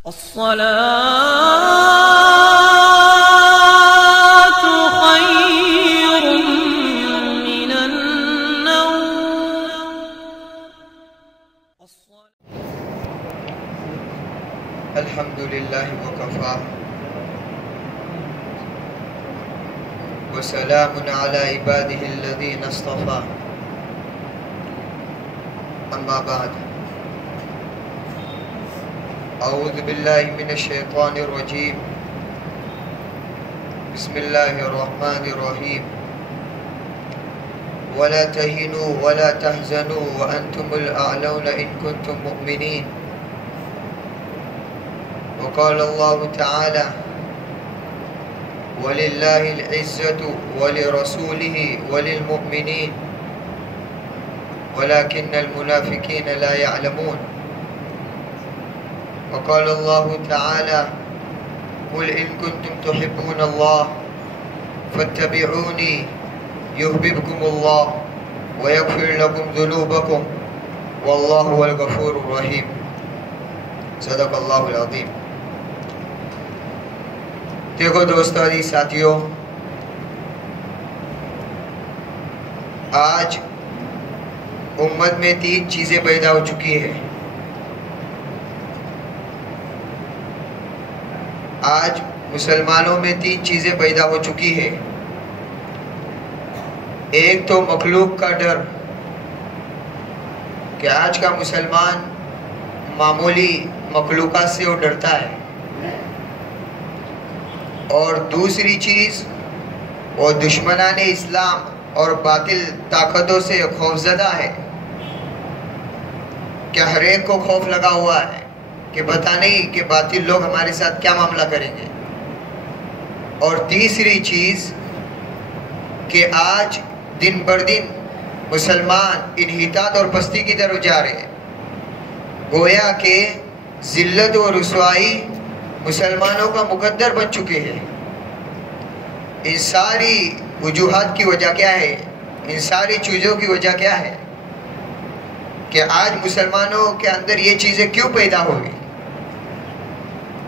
الصلاة خير من النوم. الحمد لله وكفى وسلام على عباده الذين اصطفى. أما بعد، أعوذ بالله من الشيطان الرجيم. بسم الله الرحمن الرحيم. ولا تهنوا ولا تحزنوا وأنتم الأعلون إن كنتم مؤمنين. وقال الله تعالى: ولله العزة ولرسوله وللمؤمنين ولكن المنافقين لا يعلمون. وقال الله تعالى: قل إن كنتم تحبون الله فاتبعوني يحببكم الله ويغفر لكم ذنوبكم والله هو الغفور الرحيم. صدق اللہ العظیم. دیکھو دوستو، عزیز ساتھیو، آج امت میں 3 چیزیں پیدا ہو چکی ہیں. آج مسلمانوں میں 3 چیزیں پیدا ہو چکی ہیں. ایک تو مخلوق کا ڈر کہ آج کا مسلمان معمولی مخلوقات سے وہ ڈرتا ہے، اور دوسری چیز وہ دشمنان اسلام اور باطل طاقتوں سے خوفزدہ ہے کہ ہر ایک کو خوف لگا ہوا ہے کہ پتہ نہیں کہ باطل لوگ ہمارے ساتھ کیا معاملہ کریں گے. اور تیسری چیز کہ آج دن بر دن مسلمان انحطاط اور پستی کی طرف جا رہے ہیں. گویا کہ ذلت و رسوائی مسلمانوں کا مقدر بن چکے ہیں. ان ساری وجوہات کی وجہ کیا ہے؟ ان ساری چیزوں کی وجہ کیا ہے کہ آج مسلمانوں کے اندر یہ چیزیں کیوں پیدا ہوئی؟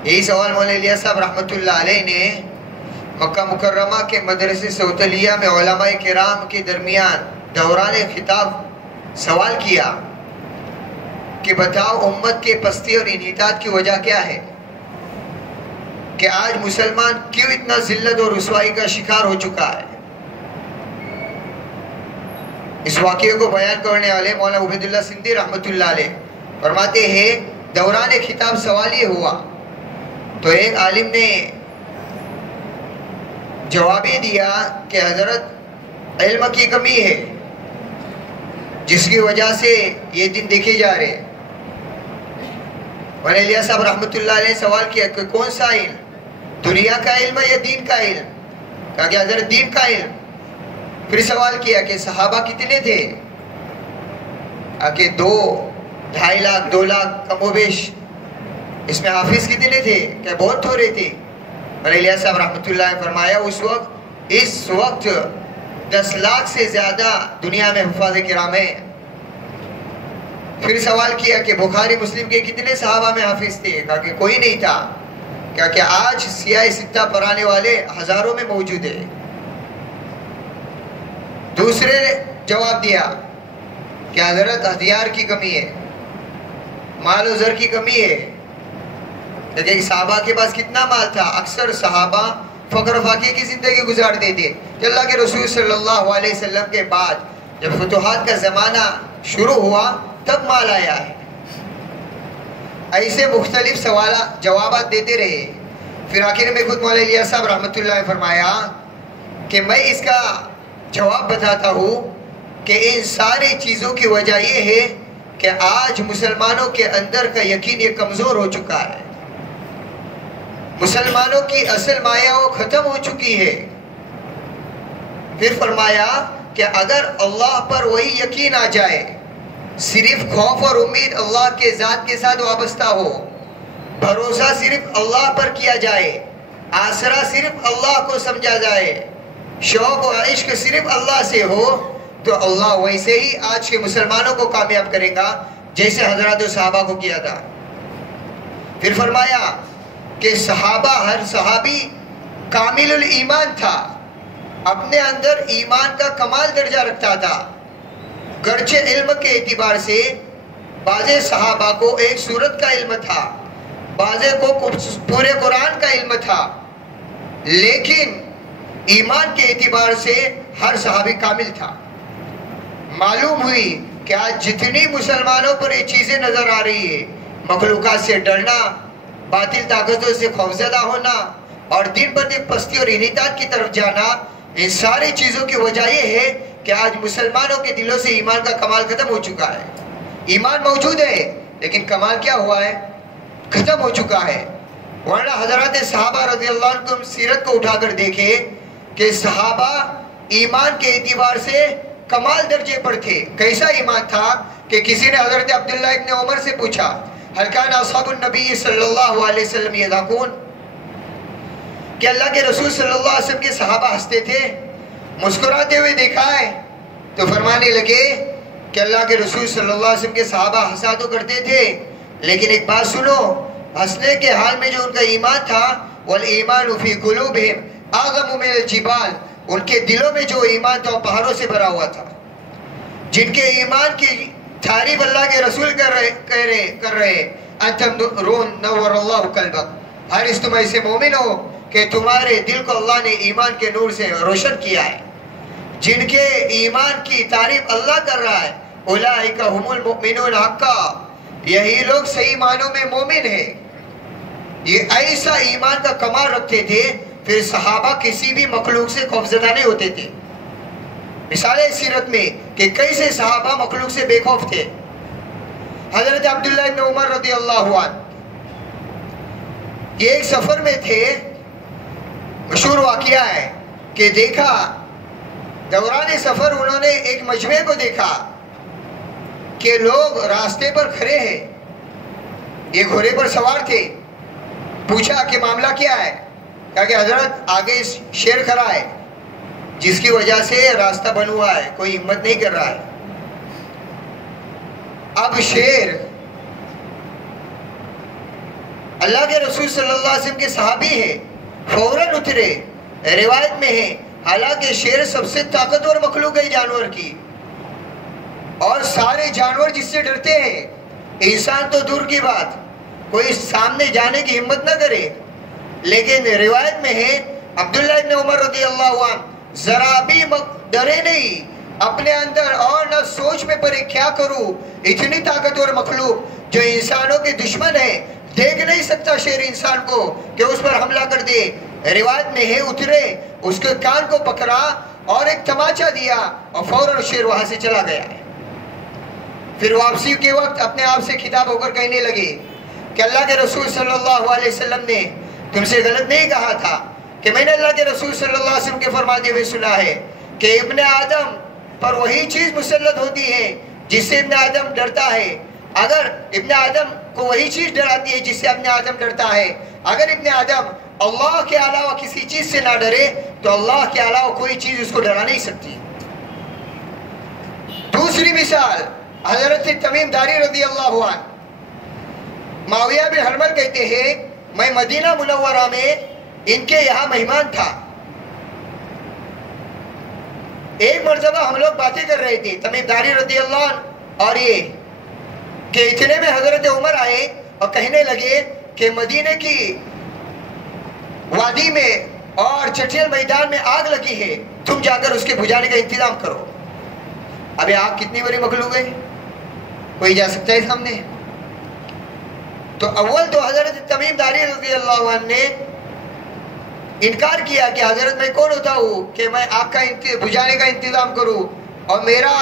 یہی سوال مولانا الیاس صاحب رحمۃ اللہ علیہ نے مکہ مکرمہ کے مدرسے سوتلیہ میں علماء کرام کے درمیان دوران خطاب سوال کیا کہ بتاؤ امت کے پستی اور انحطاط کی وجہ کیا ہے کہ آج مسلمان کیوں اتنا ذلت اور رسوائی کا شکار ہو چکا ہے؟ اس واقعے کو بیان کرنے والے مولانا عبید اللہ سندھی رحمۃ اللہ علیہ فرماتے ہیں دوران خطاب سوال یہ ہوا تو ایک عالم نے جواب دیا کہ حضرت علم کی کمی ہے جس کی وجہ سے یہ دن دیکھے جا رہے. مولانا الیاس صاحب رحمۃ اللہ علیہ نے سوال کیا کہ کون سا علم، دنیا کا علم ہے یا دین کا علم؟ کہا کہ حضرت دین کا علم. پھر سوال کیا کہ صحابہ کتنے تھے؟ کہا کہ 2 ڈھائی لاکھ 2 لاکھ کم و بیش. اس میں حافظ کتنے تھے؟ کہ بہت تھوڑے تھے. مولانا الیاس صاحب رحمۃ اللہ نے فرمایا اس وقت 10 لاکھ سے زیادہ دنیا میں حفاظ کرام ہیں. پھر سوال کیا کہ بخاری مسلم کے کتنے صحابہ میں حافظ تھے؟ کہا کہ کوئی نہیں تھا. کہا کہ آج سیاہ ستہ پڑھانے والے ہزاروں میں موجود ہیں. دوسرے نے جواب دیا کہ حضرت ہتھیار کی کمی ہے، مال و زر کی کمی ہے. کہ صحابہ کے پاس کتنا مال تھا؟ اکثر صحابہ فقر و فاقے کی زندگی گزارتے تھے. کہ اللہ کے رسول صلی اللہ علیہ وسلم کے بعد جب فتوحات کا زمانہ شروع ہوا تب مال آیا ہے. ایسے مختلف جوابات دیتے رہے. پھر آخر میں خود مولانا الیاس صاحب رحمۃ اللہ نے فرمایا کہ میں اس کا جواب بتاتا ہوں کہ ان ساری چیزوں کی وجہ یہ ہے کہ آج مسلمانوں کے اندر کا یقین یہ کمزور ہو چکا ہے. مسلمانوں کی اصل مایا وہ ختم ہو چکی ہے. پھر فرمایا کہ اگر اللہ پر وہی یقین آ جائے، صرف خوف اور امید اللہ کے ذات کے ساتھ وابستہ ہو، بھروسہ صرف اللہ پر کیا جائے، آسرا صرف اللہ کو سمجھا جائے، شوق و عشق صرف اللہ سے ہو، تو اللہ ویسے ہی آج کے مسلمانوں کو کامیاب کرے گا جیسے حضرات و صحابہ کو کیا تھا. پھر فرمایا کہ صحابہ، ہر صحابی کامل الایمان تھا، اپنے اندر ایمان کا کمال درجہ رکھتا تھا، گرچہ علم کے اعتبار سے بعض صحابہ کو ایک سورت کا علم تھا، بعض کو پورے قرآن کا علم تھا، لیکن ایمان کے اعتبار سے ہر صحابی کامل تھا۔ معلوم ہوئی کہ آج جتنی مسلمانوں پر یہ چیزیں نظر آ رہی ہے، مخلوقات سے ڈرنا، باطل طاقتوں سے خوفزدہ ہونا اور دن بہ دن پستی اور انحطاط کی طرف جانا، ان ساری چیزوں کی وجہ یہ ہے کہ آج مسلمانوں کے دلوں سے ایمان کا کمال ختم ہو چکا ہے۔ ایمان موجود ہے لیکن کمال کیا ہوا ہے؟ ختم ہو چکا ہے۔ ورنہ حضرات صحابہ رضی اللہ عنہ کی سیرت کو اٹھا کر دیکھیں کہ صحابہ ایمان کے اعتبار سے کمال درجے پر تھے۔ کیسا ایمان تھا کہ کسی نے حضرت عبداللہ ابن عمر سے پوچھا، هل كان اصحاب النبی صلی اللہ علیہ وسلم یضحکون، کہ اللہ کے رسول صلی اللہ علیہ وسلم کے صحابہ ہنستے تھے، مسکراتے ہوئے دیکھا ہے؟ تو فرمانے لگے کہ اللہ کے رسول صلی اللہ علیہ وسلم کے صحابہ ہنسا تو کرتے تھے، لیکن ایک بات سنو، ہنسنے کے حال میں جو ان کا ایمان تھا، والایمان فی قلوبہم اعظم من الجبال، ان کے دلوں میں جو ایمان تھا وہ پہاڑوں سے بھرا ہوا تھا۔ جن کے ایمان کی تعریف اللہ کے رسول کر رہے انتم نور اللہ قلبک، ہر اس تم ایسے مومن ہو کہ تمہارے دل کو اللہ نے ایمان کے نور سے روشن کیا ہے۔ جن کے ایمان کی تعریف اللہ کر رہا ہے، اولئک هم المؤمنون حقا، یہی لوگ صحیح معنوں میں مومن ہیں۔ یہ ایسا ایمان کا کمال رکھتے تھے، پھر صحابہ کسی بھی مخلوق سے خوفزدہ نہیں ہوتے تھے۔ مثال ہے سیرت میں کہ کیسے صحابہ مخلوق سے بے خوف تھے۔ حضرت عبداللہ ابن عمر رضی اللہ عنہ یہ ایک سفر میں تھے، مشہور واقعہ ہے کہ دیکھا دوران سفر انہوں نے ایک مجمع کو دیکھا کہ لوگ راستے پر کھڑے ہیں، یہ گھوڑے پر سوار تھے۔ پوچھا کہ معاملہ کیا ہے؟ کہا کہ حضرت آگے شیر کھڑا ہے جس کی وجہ سے راستہ بن ہوا ہے، کوئی ہمت نہیں کر رہا ہے۔ اب شیر اللہ کے رسول صلی اللہ علیہ وسلم کے صحابی ہے، فوراً اترے۔ روایت میں ہے حالانکہ شیر سب سے طاقتور مخلوق ہے جانور کی، اور سارے جانور جس سے ڈرتے ہیں، انسان تو دور کی بات، کوئی سامنے جانے کی ہمت نہ کرے، لیکن روایت میں ہے عبداللہ ابن عمر رضی اللہ عنہ ذرا بھی ڈرے نہیں، اپنے اندر اور نہ سوچ میں پڑے کیا کروں، اتنی طاقتور مخلوق جو انسانوں کے دشمن ہے، دیکھ نہیں سکتا شیر انسان کو کہ اس پر حملہ کر دے۔ روایت میں ہے اترے، اس کے کان کو پکڑا اور ایک تماچا دیا اور فوراً شیر وہاں سے چلا گیا۔ پھر واپسی کے وقت اپنے آپ سے خطاب ہو کر کہنے لگے کہ اللہ کے رسول صلی اللہ علیہ وسلم نے تم سے غلط نہیں کہا تھا، کہ میں نے اللہ کے رسول صلی اللہ علیہ وسلم کے فرماتے ہوئے سنا ہے کہ ابن آدم پر وہی چیز مسلط ہوتی ہے جس سے ابن آدم ڈرتا ہے۔ اگر ابن آدم کو وہی چیز ڈراتی ہے جس سے ابن آدم ڈرتا ہے، اگر ابن آدم اللہ کے علاوہ کسی چیز سے نہ ڈرے تو اللہ کے علاوہ کوئی چیز اس کو ڈرا نہیں سکتی۔ دوسری مثال حضرت تمیم داری رضی اللہ عنہ، معاویہ بن حرمل کہتے ہیں میں مدینہ منورہ میں ان کے یہاں مہمان تھا۔ ایک مرتبہ ہم لوگ باتیں کر رہے تھے، تمیم داری رضی اللہ عنہ اور یہ، کہ اتنے میں حضرت عمر آئے اور کہنے لگے کہ مدینے کی وادی میں اور چٹیل میدان میں آگ لگی ہے، تم جا کر اس کے بجھانے کا انتظام کرو۔ ابھی آگ کتنی بڑی مخلوق ہے، کوئی جا سکتا ہے سامنے؟ تو اول تو حضرت تمیم داری رضی اللہ عنہ نے انکار کیا کہ حضرت میں کون ہوتا ہوں کہ میں آگ کا بجھانے کا انتظام کروں، اور میرا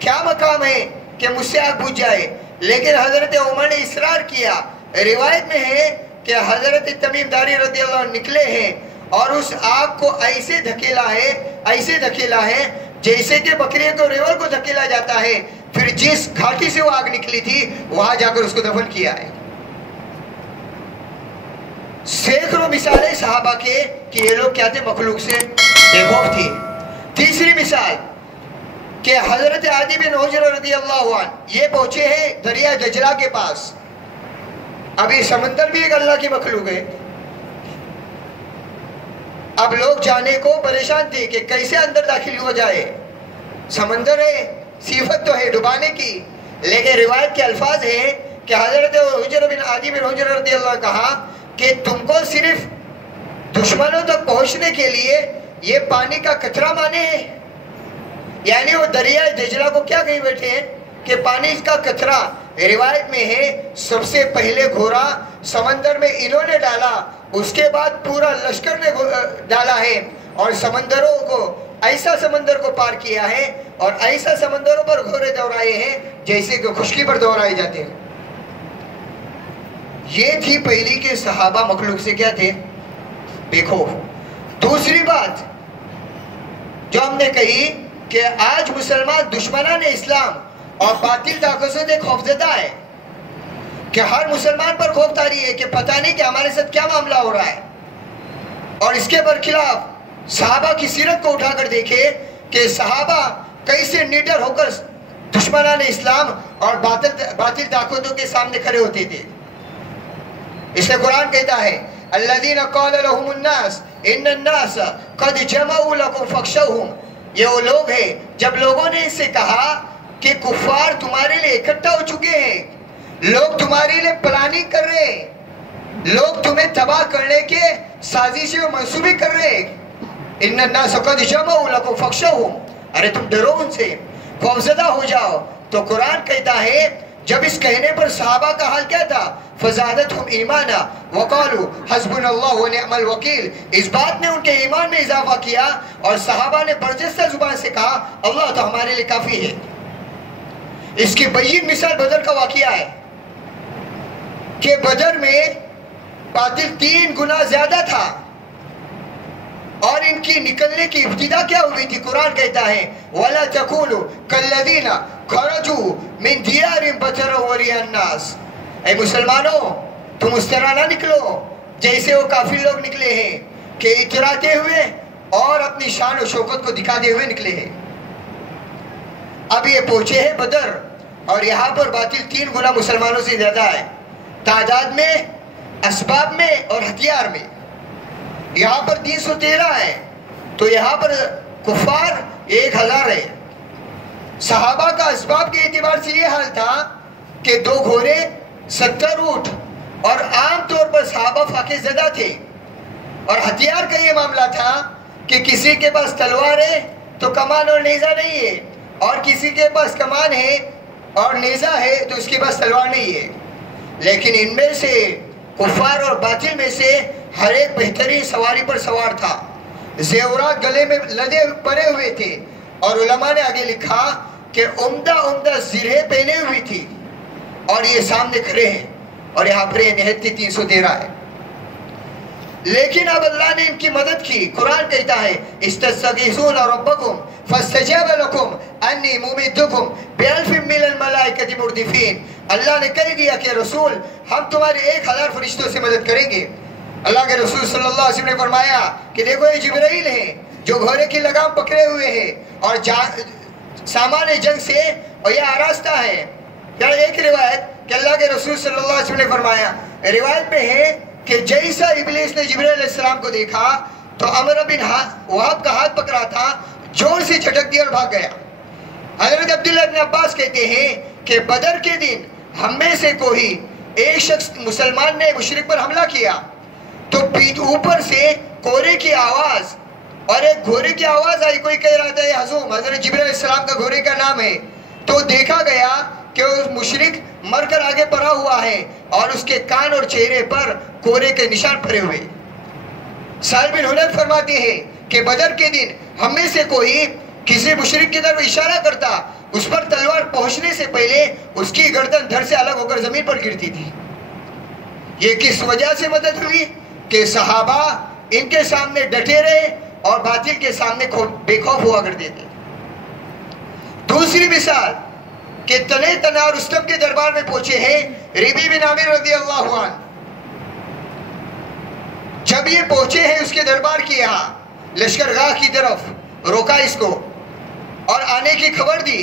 کیا مقام ہے کہ مجھ سے آگ بجھ جائے۔ لیکن حضرت عمر نے اصرار کیا۔ روایت میں ہے کہ حضرت تمیم داری رضی اللہ عنہ نکلے ہیں اور اس آگ کو ایسے دھکیلا ہے جیسے کہ بکری کو ریوڑ کو دھکیلا جاتا ہے، پھر جس گھاٹی سے وہ آگ نکلی تھی وہاں جا کر اس کو دفن کیا ہے۔ سینکڑوں مثالیں صحابہ کے کہ یہ لوگ کیا تھے، مخلوق سے بے خوف تھے۔ تیسری مثال کہ حضرت عادی بن حجر رضی اللہ عنہ یہ پہنچے ہیں دریا دجلہ کے پاس، ابھی سمندر بھی ایک اللہ کی مخلوق ہے. اب لوگ جانے کو پریشان تھے کہ کیسے اندر داخل ہو جائے. سمندر ہے، صفت تو ہے ڈبانے کی، لیکن روایت کے الفاظ ہیں کہ حضرت حجر بن عادی بن حجر رضی اللہ عنہ کہا کہ تم کو صرف دشمنوں تک پہنچنے کے لیے یہ پانی کا قطرہ مانے ہیں. یعنی وہ دریائے دجلہ کو کیا کہیں بیٹھے ہیں کہ پانی کا قطرہ. روایت میں ہے سب سے پہلے گھوڑا سمندر میں انہوں نے ڈالا، اس کے بعد پورا لشکر نے ڈالا ہے، اور سمندروں کو ایسا سمندر کو پار کیا ہے اور ایسا سمندروں پر گھوڑے دورائے ہیں جیسے کہ خشکی پر دورائے جاتے ہیں. یہ تھی پہلی کہ صحابہ مخلوق سے کیا تھے؟ بے خوف. دوسری بات جو ہم نے کہی کہ آج مسلمان دشمنان اسلام اور باطل طاقتوں سے خوفزدہ ہے کہ ہر مسلمان پر خوف طاری ہے کہ پتہ نہیں کہ ہمارے ساتھ کیا معاملہ ہو رہا ہے. اور اس کے برخلاف صحابہ کی سیرت کو اٹھا کر دیکھے کہ صحابہ کیسے نیڈر ہو کر دشمنان اسلام اور باطل طاقتوں کے سامنے کھڑے ہوتے تھے. اس لیے قرآن کہتا ہے الذین قال لهم الناس ان الناس قد جمعوا لكم فاخشوهم. یہ وہ لوگ ہیں جب لوگوں نے اس سے کہا کہ کفار تمہارے لیے اکٹھا ہو چکے ہیں، لوگ تمہارے لیے پلاننگ کر رہے ہیں، لوگ تمہیں تباہ کرنے کے سازشیں اور منصوبے کر رہے ہیں. ان الناس قد جمعوا لكم فاخشوهم. ارے تم ڈرو ان سے، خوفزدہ ہو جاؤ. تو قرآن کہتا ہے جب اس کہنے پر صحابہ کا حال کیا تھا؟ فزادتهم ایمانا وقالوا حسبنا اللہ ونعم الوکیل. اس بات نے ان کے ایمان میں اضافہ کیا اور صحابہ نے برجستہ زبان سے کہا اللہ تو ہمارے لیے کافی ہے. اس کی بین مثال بدر کا واقعہ ہے کہ بدر میں باطل 3 گنا زیادہ تھا اور ان کی نکلنے کی ابتدا کیا ہوئی تھی؟ قرآن کہتا ہے وَلَا تَكُونُوا كَالَّذِينَ خَرَجُوا مِن دِيَارِهِمْ بَطَرًا وَرِئَاءَ النَّاسِ. اے مسلمانوں تم اس طرح نہ نکلو جیسے وہ کافر لوگ نکلے ہیں کہ اتراتے ہوئے اور اپنی شان و شوکت کو دکھاتے ہوئے نکلے ہیں. اب یہ پہنچے ہیں بدر اور یہاں پر باطل 3 گنا مسلمانوں سے زیادہ ہے، تعداد میں، اسباب میں اور ہتھیار میں. یہاں پر 313 ہے تو یہاں پر کفار 1000 ہے. صحابہ کا اسباب کے اعتبار سے یہ حال تھا کہ 2 گھوڑے 70 اونٹ اور عام طور پر صحابہ فاقے زدہ تھے. اور ہتھیار کا یہ معاملہ تھا کہ کسی کے پاس تلوار ہے تو کمان اور نیزہ نہیں ہے، اور کسی کے پاس کمان ہے اور نیزہ ہے تو اس کے پاس تلوار نہیں ہے. لیکن ان میں سے کفار اور باطل میں سے ہر ایک بہترین سواری پر سوار تھا، زیورات گلے میں لدے پڑے ہوئے تھے، اور علماء نے آگے لکھا کہ عمدہ زرہیں پہنے ہوئی تھی اور یہ سامنے کھڑے ہیں اور یہاں پر یہ نہایت 313 ہے. لیکن اب اللہ نے ان کی مدد کی. قرآن کہتا ہے استستغیثون ربکم فاستجاب لکم انی ممدکم بألف من الملائکۃ مردفین. اللہ نے کہہ دیا کہ رسول ہم تمہارے 1000 فرشتوں سے مدد کریں گے. اللہ کے رسول صلی اللہ علیہ وسلم نے فرمایا کہ دیکھو یہ جبرائیل ہیں جو گھوڑے کی لگام پکڑے ہوئے ہیں اور سامان جنگ سے اور یہ آراستہ ہے. یعنی ایک روایت کہ اللہ کے رسول صلی اللہ علیہ وسلم نے فرمایا، روایت میں ہے کہ جیسا ابلیس نے جبرائیل علیہ السلام کو دیکھا تو عمر بن وہاب کا ہاتھ پکڑا تھا، زور سے جھٹک دیا اور بھاگ گیا. حضرت عبداللہ بن عباس کہتے ہیں کہ بدر کے دن ہم میں سے کوئی ایک شخص مسلمان نے مشرک پر حملہ کیا تو پیٹھ اوپر سے کورے کی آواز اور ایک گھوڑے کی آواز آئی. کوئی کہہ رہا تھا یہ حضوم حضرت جبرائیل علیہ السلام کا گھوڑے کا نام ہے. تو دیکھا گیا کہ اس مشرک مر کر آگے پڑا ہوا ہے اور اس کے کان اور چہرے پر کورے کے نشان پڑے ہوئے. سہل بن حنیف فرماتے ہیں کہ بدر کے دن ہم میں سے کوئی کسی مشرک کی طرف اشارہ کرتا، اس پر تلوار پہنچنے سے پہلے اس کی گردن دھڑ سے الگ ہو کر زمین پر گرتی تھی. یہ کس وجہ سے مدد ہوئی کہ صحابہ ان کے سامنے ڈٹے رہے اور باطل کے سامنے بے خوف ہوا کرتے تھے. دوسری مثال کہ تنے تنا رستم کے دربار میں پہنچے ہیں ربی بن عامر رضی اللہ عنہ. جب یہ پہنچے ہیں اس کے دربار کی یہاں لشکرگاہ کی طرف روکا اس کو اور آنے کی خبر دی.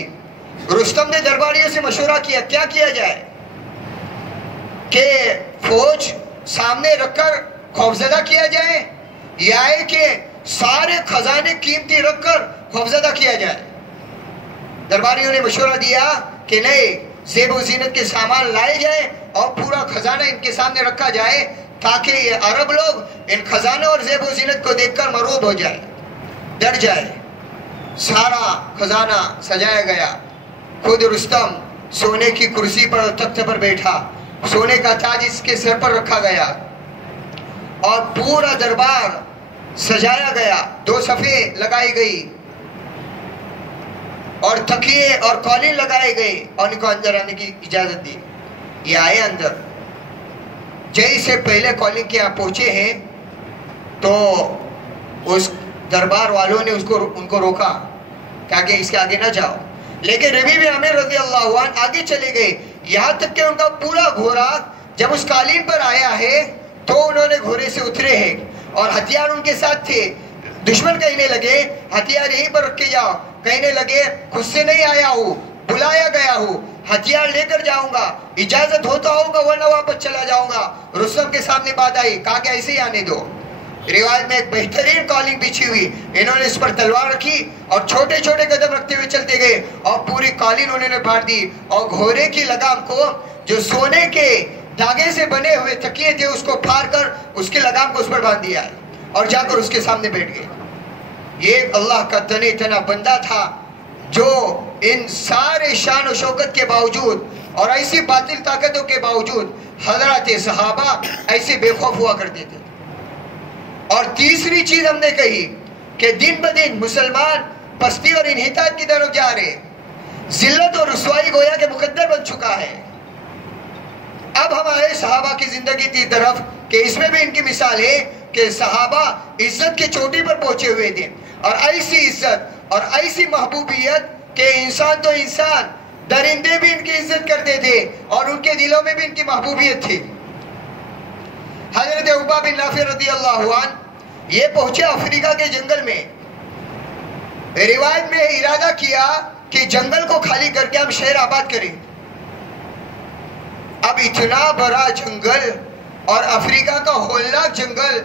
رستم نے درباریوں سے مشورہ کیا کیا جائے کہ فوج سامنے رکھ کر خوفزدہ کیا جائے یا ہے کہ سارے خزانے قیمتی رکھ کر خوفزدہ کیا جائے؟ درباریوں نے مشورہ دیا کہ نہیں، زیب و زینت کے سامان لائے جائیں اور پورا خزانہ ان کے سامنے رکھا جائے تاکہ یہ عرب لوگ ان خزانوں اور زیب و زینت کو دیکھ کر مرعوب ہو جائے، ڈر جائے۔ سارا خزانہ سجایا گیا، خود رستم سونے کی کرسی پر تخت پر بیٹھا، سونے کا تاج اس کے سر پر رکھا گیا اور پورا دربار سجایا گیا، 2 صفیں لگائی گئی اور تکیے اور قالین لگائے گئے اور ان کو اندر آنے کی اجازت دی۔ یہ آئے اندر، جیسے پہلے قالین کے یہاں پہنچے ہیں تو اس دربار والوں نے ان کو روکا کہ آگے اس کے آگے نہ جاؤ، لیکن ربیع بن عامر رضی اللہ عنہ آگے چلے گئے، یہاں تک کہ ان کا پورا گھوڑا جب اس قالین پر آیا ہے تو انہوں نے گھوڑے سے اترے ہیں اور ہتھیار ان کے ساتھ تھے۔ دشمن کہنے لگے ہتھیار یہیں پر رکھ کے جاؤ، کہنے لگے خود سے نہیں آیا ہوں، بلایا گیا ہوں، ہتھیار لے کر جاؤں گا، اجازت ہوتا ہوگا ورنہ واپس چلا جاؤں گا۔ رستم کے سامنے بات آئی، کہا کہ ایسے ہی آنے دو۔ روایت میں ایک بہترین قالین بچھی ہوئی، انہوں نے اس پر تلوار رکھی اور چھوٹے چھوٹے قدم رکھتے ہوئے چلتے گئے اور پوری قالین انہوں نے پھاڑ دی اور گھوڑے کی لگام کو جو سونے کے دھاگے سے بنے ہوئے تکیے تھے اس کو پھاڑ کر اس کی لگام کو اس پر باندھ دیا اور جا کر اس کے سامنے بیٹھ گئے۔ یہ اللہ کا تنے تنا بندہ تھا جو ان سارے شان و شوکت کے باوجود اور ایسی باطل طاقتوں کے باوجود حضرات صحابہ ایسے بے خوف ہوا کرتے تھے۔ اور تیسری چیز ہم نے کہی کہ دن بدن مسلمان پستی اور انحطاط کی طرف جا رہے، ذلت اور رسوائی گویا کہ مقدر بن چکا ہے۔ اب ہم آئے صحابہ کی زندگی کی طرف کہ اس میں بھی ان کی مثال ہے کہ صحابہ عزت کی چوٹی پر پہنچے ہوئے تھے اور ایسی عزت اور ایسی محبوبیت کہ انسان تو انسان، درندے بھی ان کی عزت کرتے تھے اور ان کے دلوں میں بھی ان کی محبوبیت تھی۔ حضرت عقبہ بن نافع رضی اللہ عنہ یہ پہنچے افریقہ کے جنگل میں، روایت میں ارادہ کیا کہ جنگل کو خالی کر کے ہم شہر آباد کریں۔ اب اتنا بڑا جنگل اور افریقہ کا ہولناک جنگل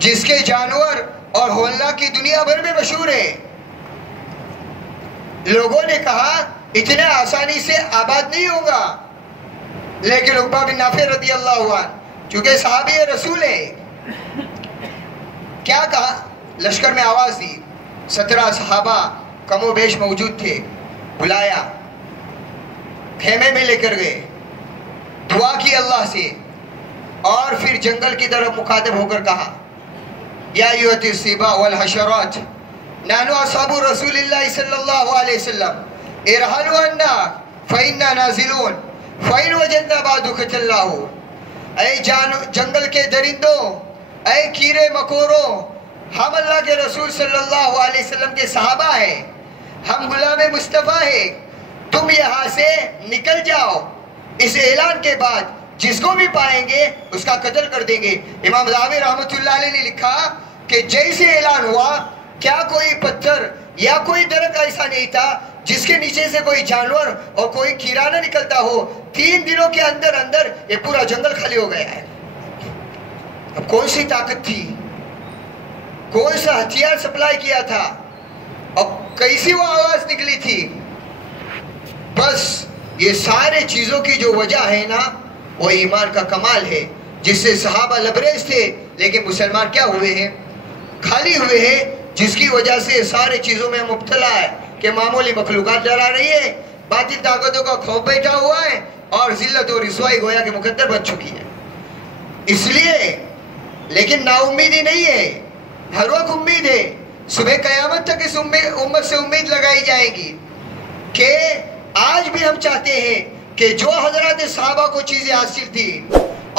جس کے جانور اور ہولناک کی دنیا بھر میں مشہور ہے، لوگوں نے کہا اتنے آسانی سے آباد نہیں ہوگا، لیکن عقبہ بن نافع رضی اللہ عنہ چونکہ صحابی رسول ہے، کیا کہا؟ لشکر میں آواز دی، 17 صحابہ کم و بیش موجود تھے، بلایا، خیمے میں لے کر گئے، دعا کی اللہ سے اور پھر جنگل کی طرف مخاطب ہو کر کہا یا ایھا السباع والحشرات نحن اصحاب رسول اللہ صلی اللہ علیہ وسلم ارحلوا عنا فإنا نازلون فإن وجدنا بعدك اللہ۔ اے جنگل کے درندوں، اے کیڑے مکوڑوں، ہم اللہ کے رسول صلی اللہ علیہ وسلم کے صحابہ ہیں، ہم غلام مصطفیٰ ہیں، تم یہاں سے نکل جاؤ، اس اعلان کے بعد جس کو بھی پائیں گے اس کا قتل کر دیں گے۔ امام ذہبی رحمۃ اللہ علیہ نے لکھا کہ جیسے اعلان ہوا کیا کوئی پتھر یا کوئی درخت ایسا نہیں تھا جس کے نیچے سے کوئی جانور اور کوئی کیڑا نہ نکلتا ہو۔ 3 دنوں کے اندر اندر یہ پورا جنگل خالی ہو گیا ہے۔ اب کون سی طاقت تھی، کون سا ہتھیار سپلائی کیا تھا اور کیسی وہ آواز نکلی تھی؟ بس یہ سارے چیزوں کی جو وجہ ہے نا وہ ایمان کا کمال ہے، جس سے صحابہ لبریز تھے لیکن مسلمان کیا ہوئے ہیں؟ خالی ہوئے ہیں، جس کی وجہ سے سارے چیزوں میں مبتلا ہے کہ معمولی مخلوقات ڈرا رہی ہے، باطل طاقتوں کا خوف بیٹھا ہوا ہے اور ذلت اور رسوائی گویا کہ مقدر بن چکی ہے۔ اس لیے لیکن نا امیدی نہیں ہے، ہر وقت امید ہے، صبح قیامت تک اس امت سے امید لگائی جائے گی کہ آج بھی ہم چاہتے ہیں کہ جو حضرات صحابہ کو چیزیں حاصل تھی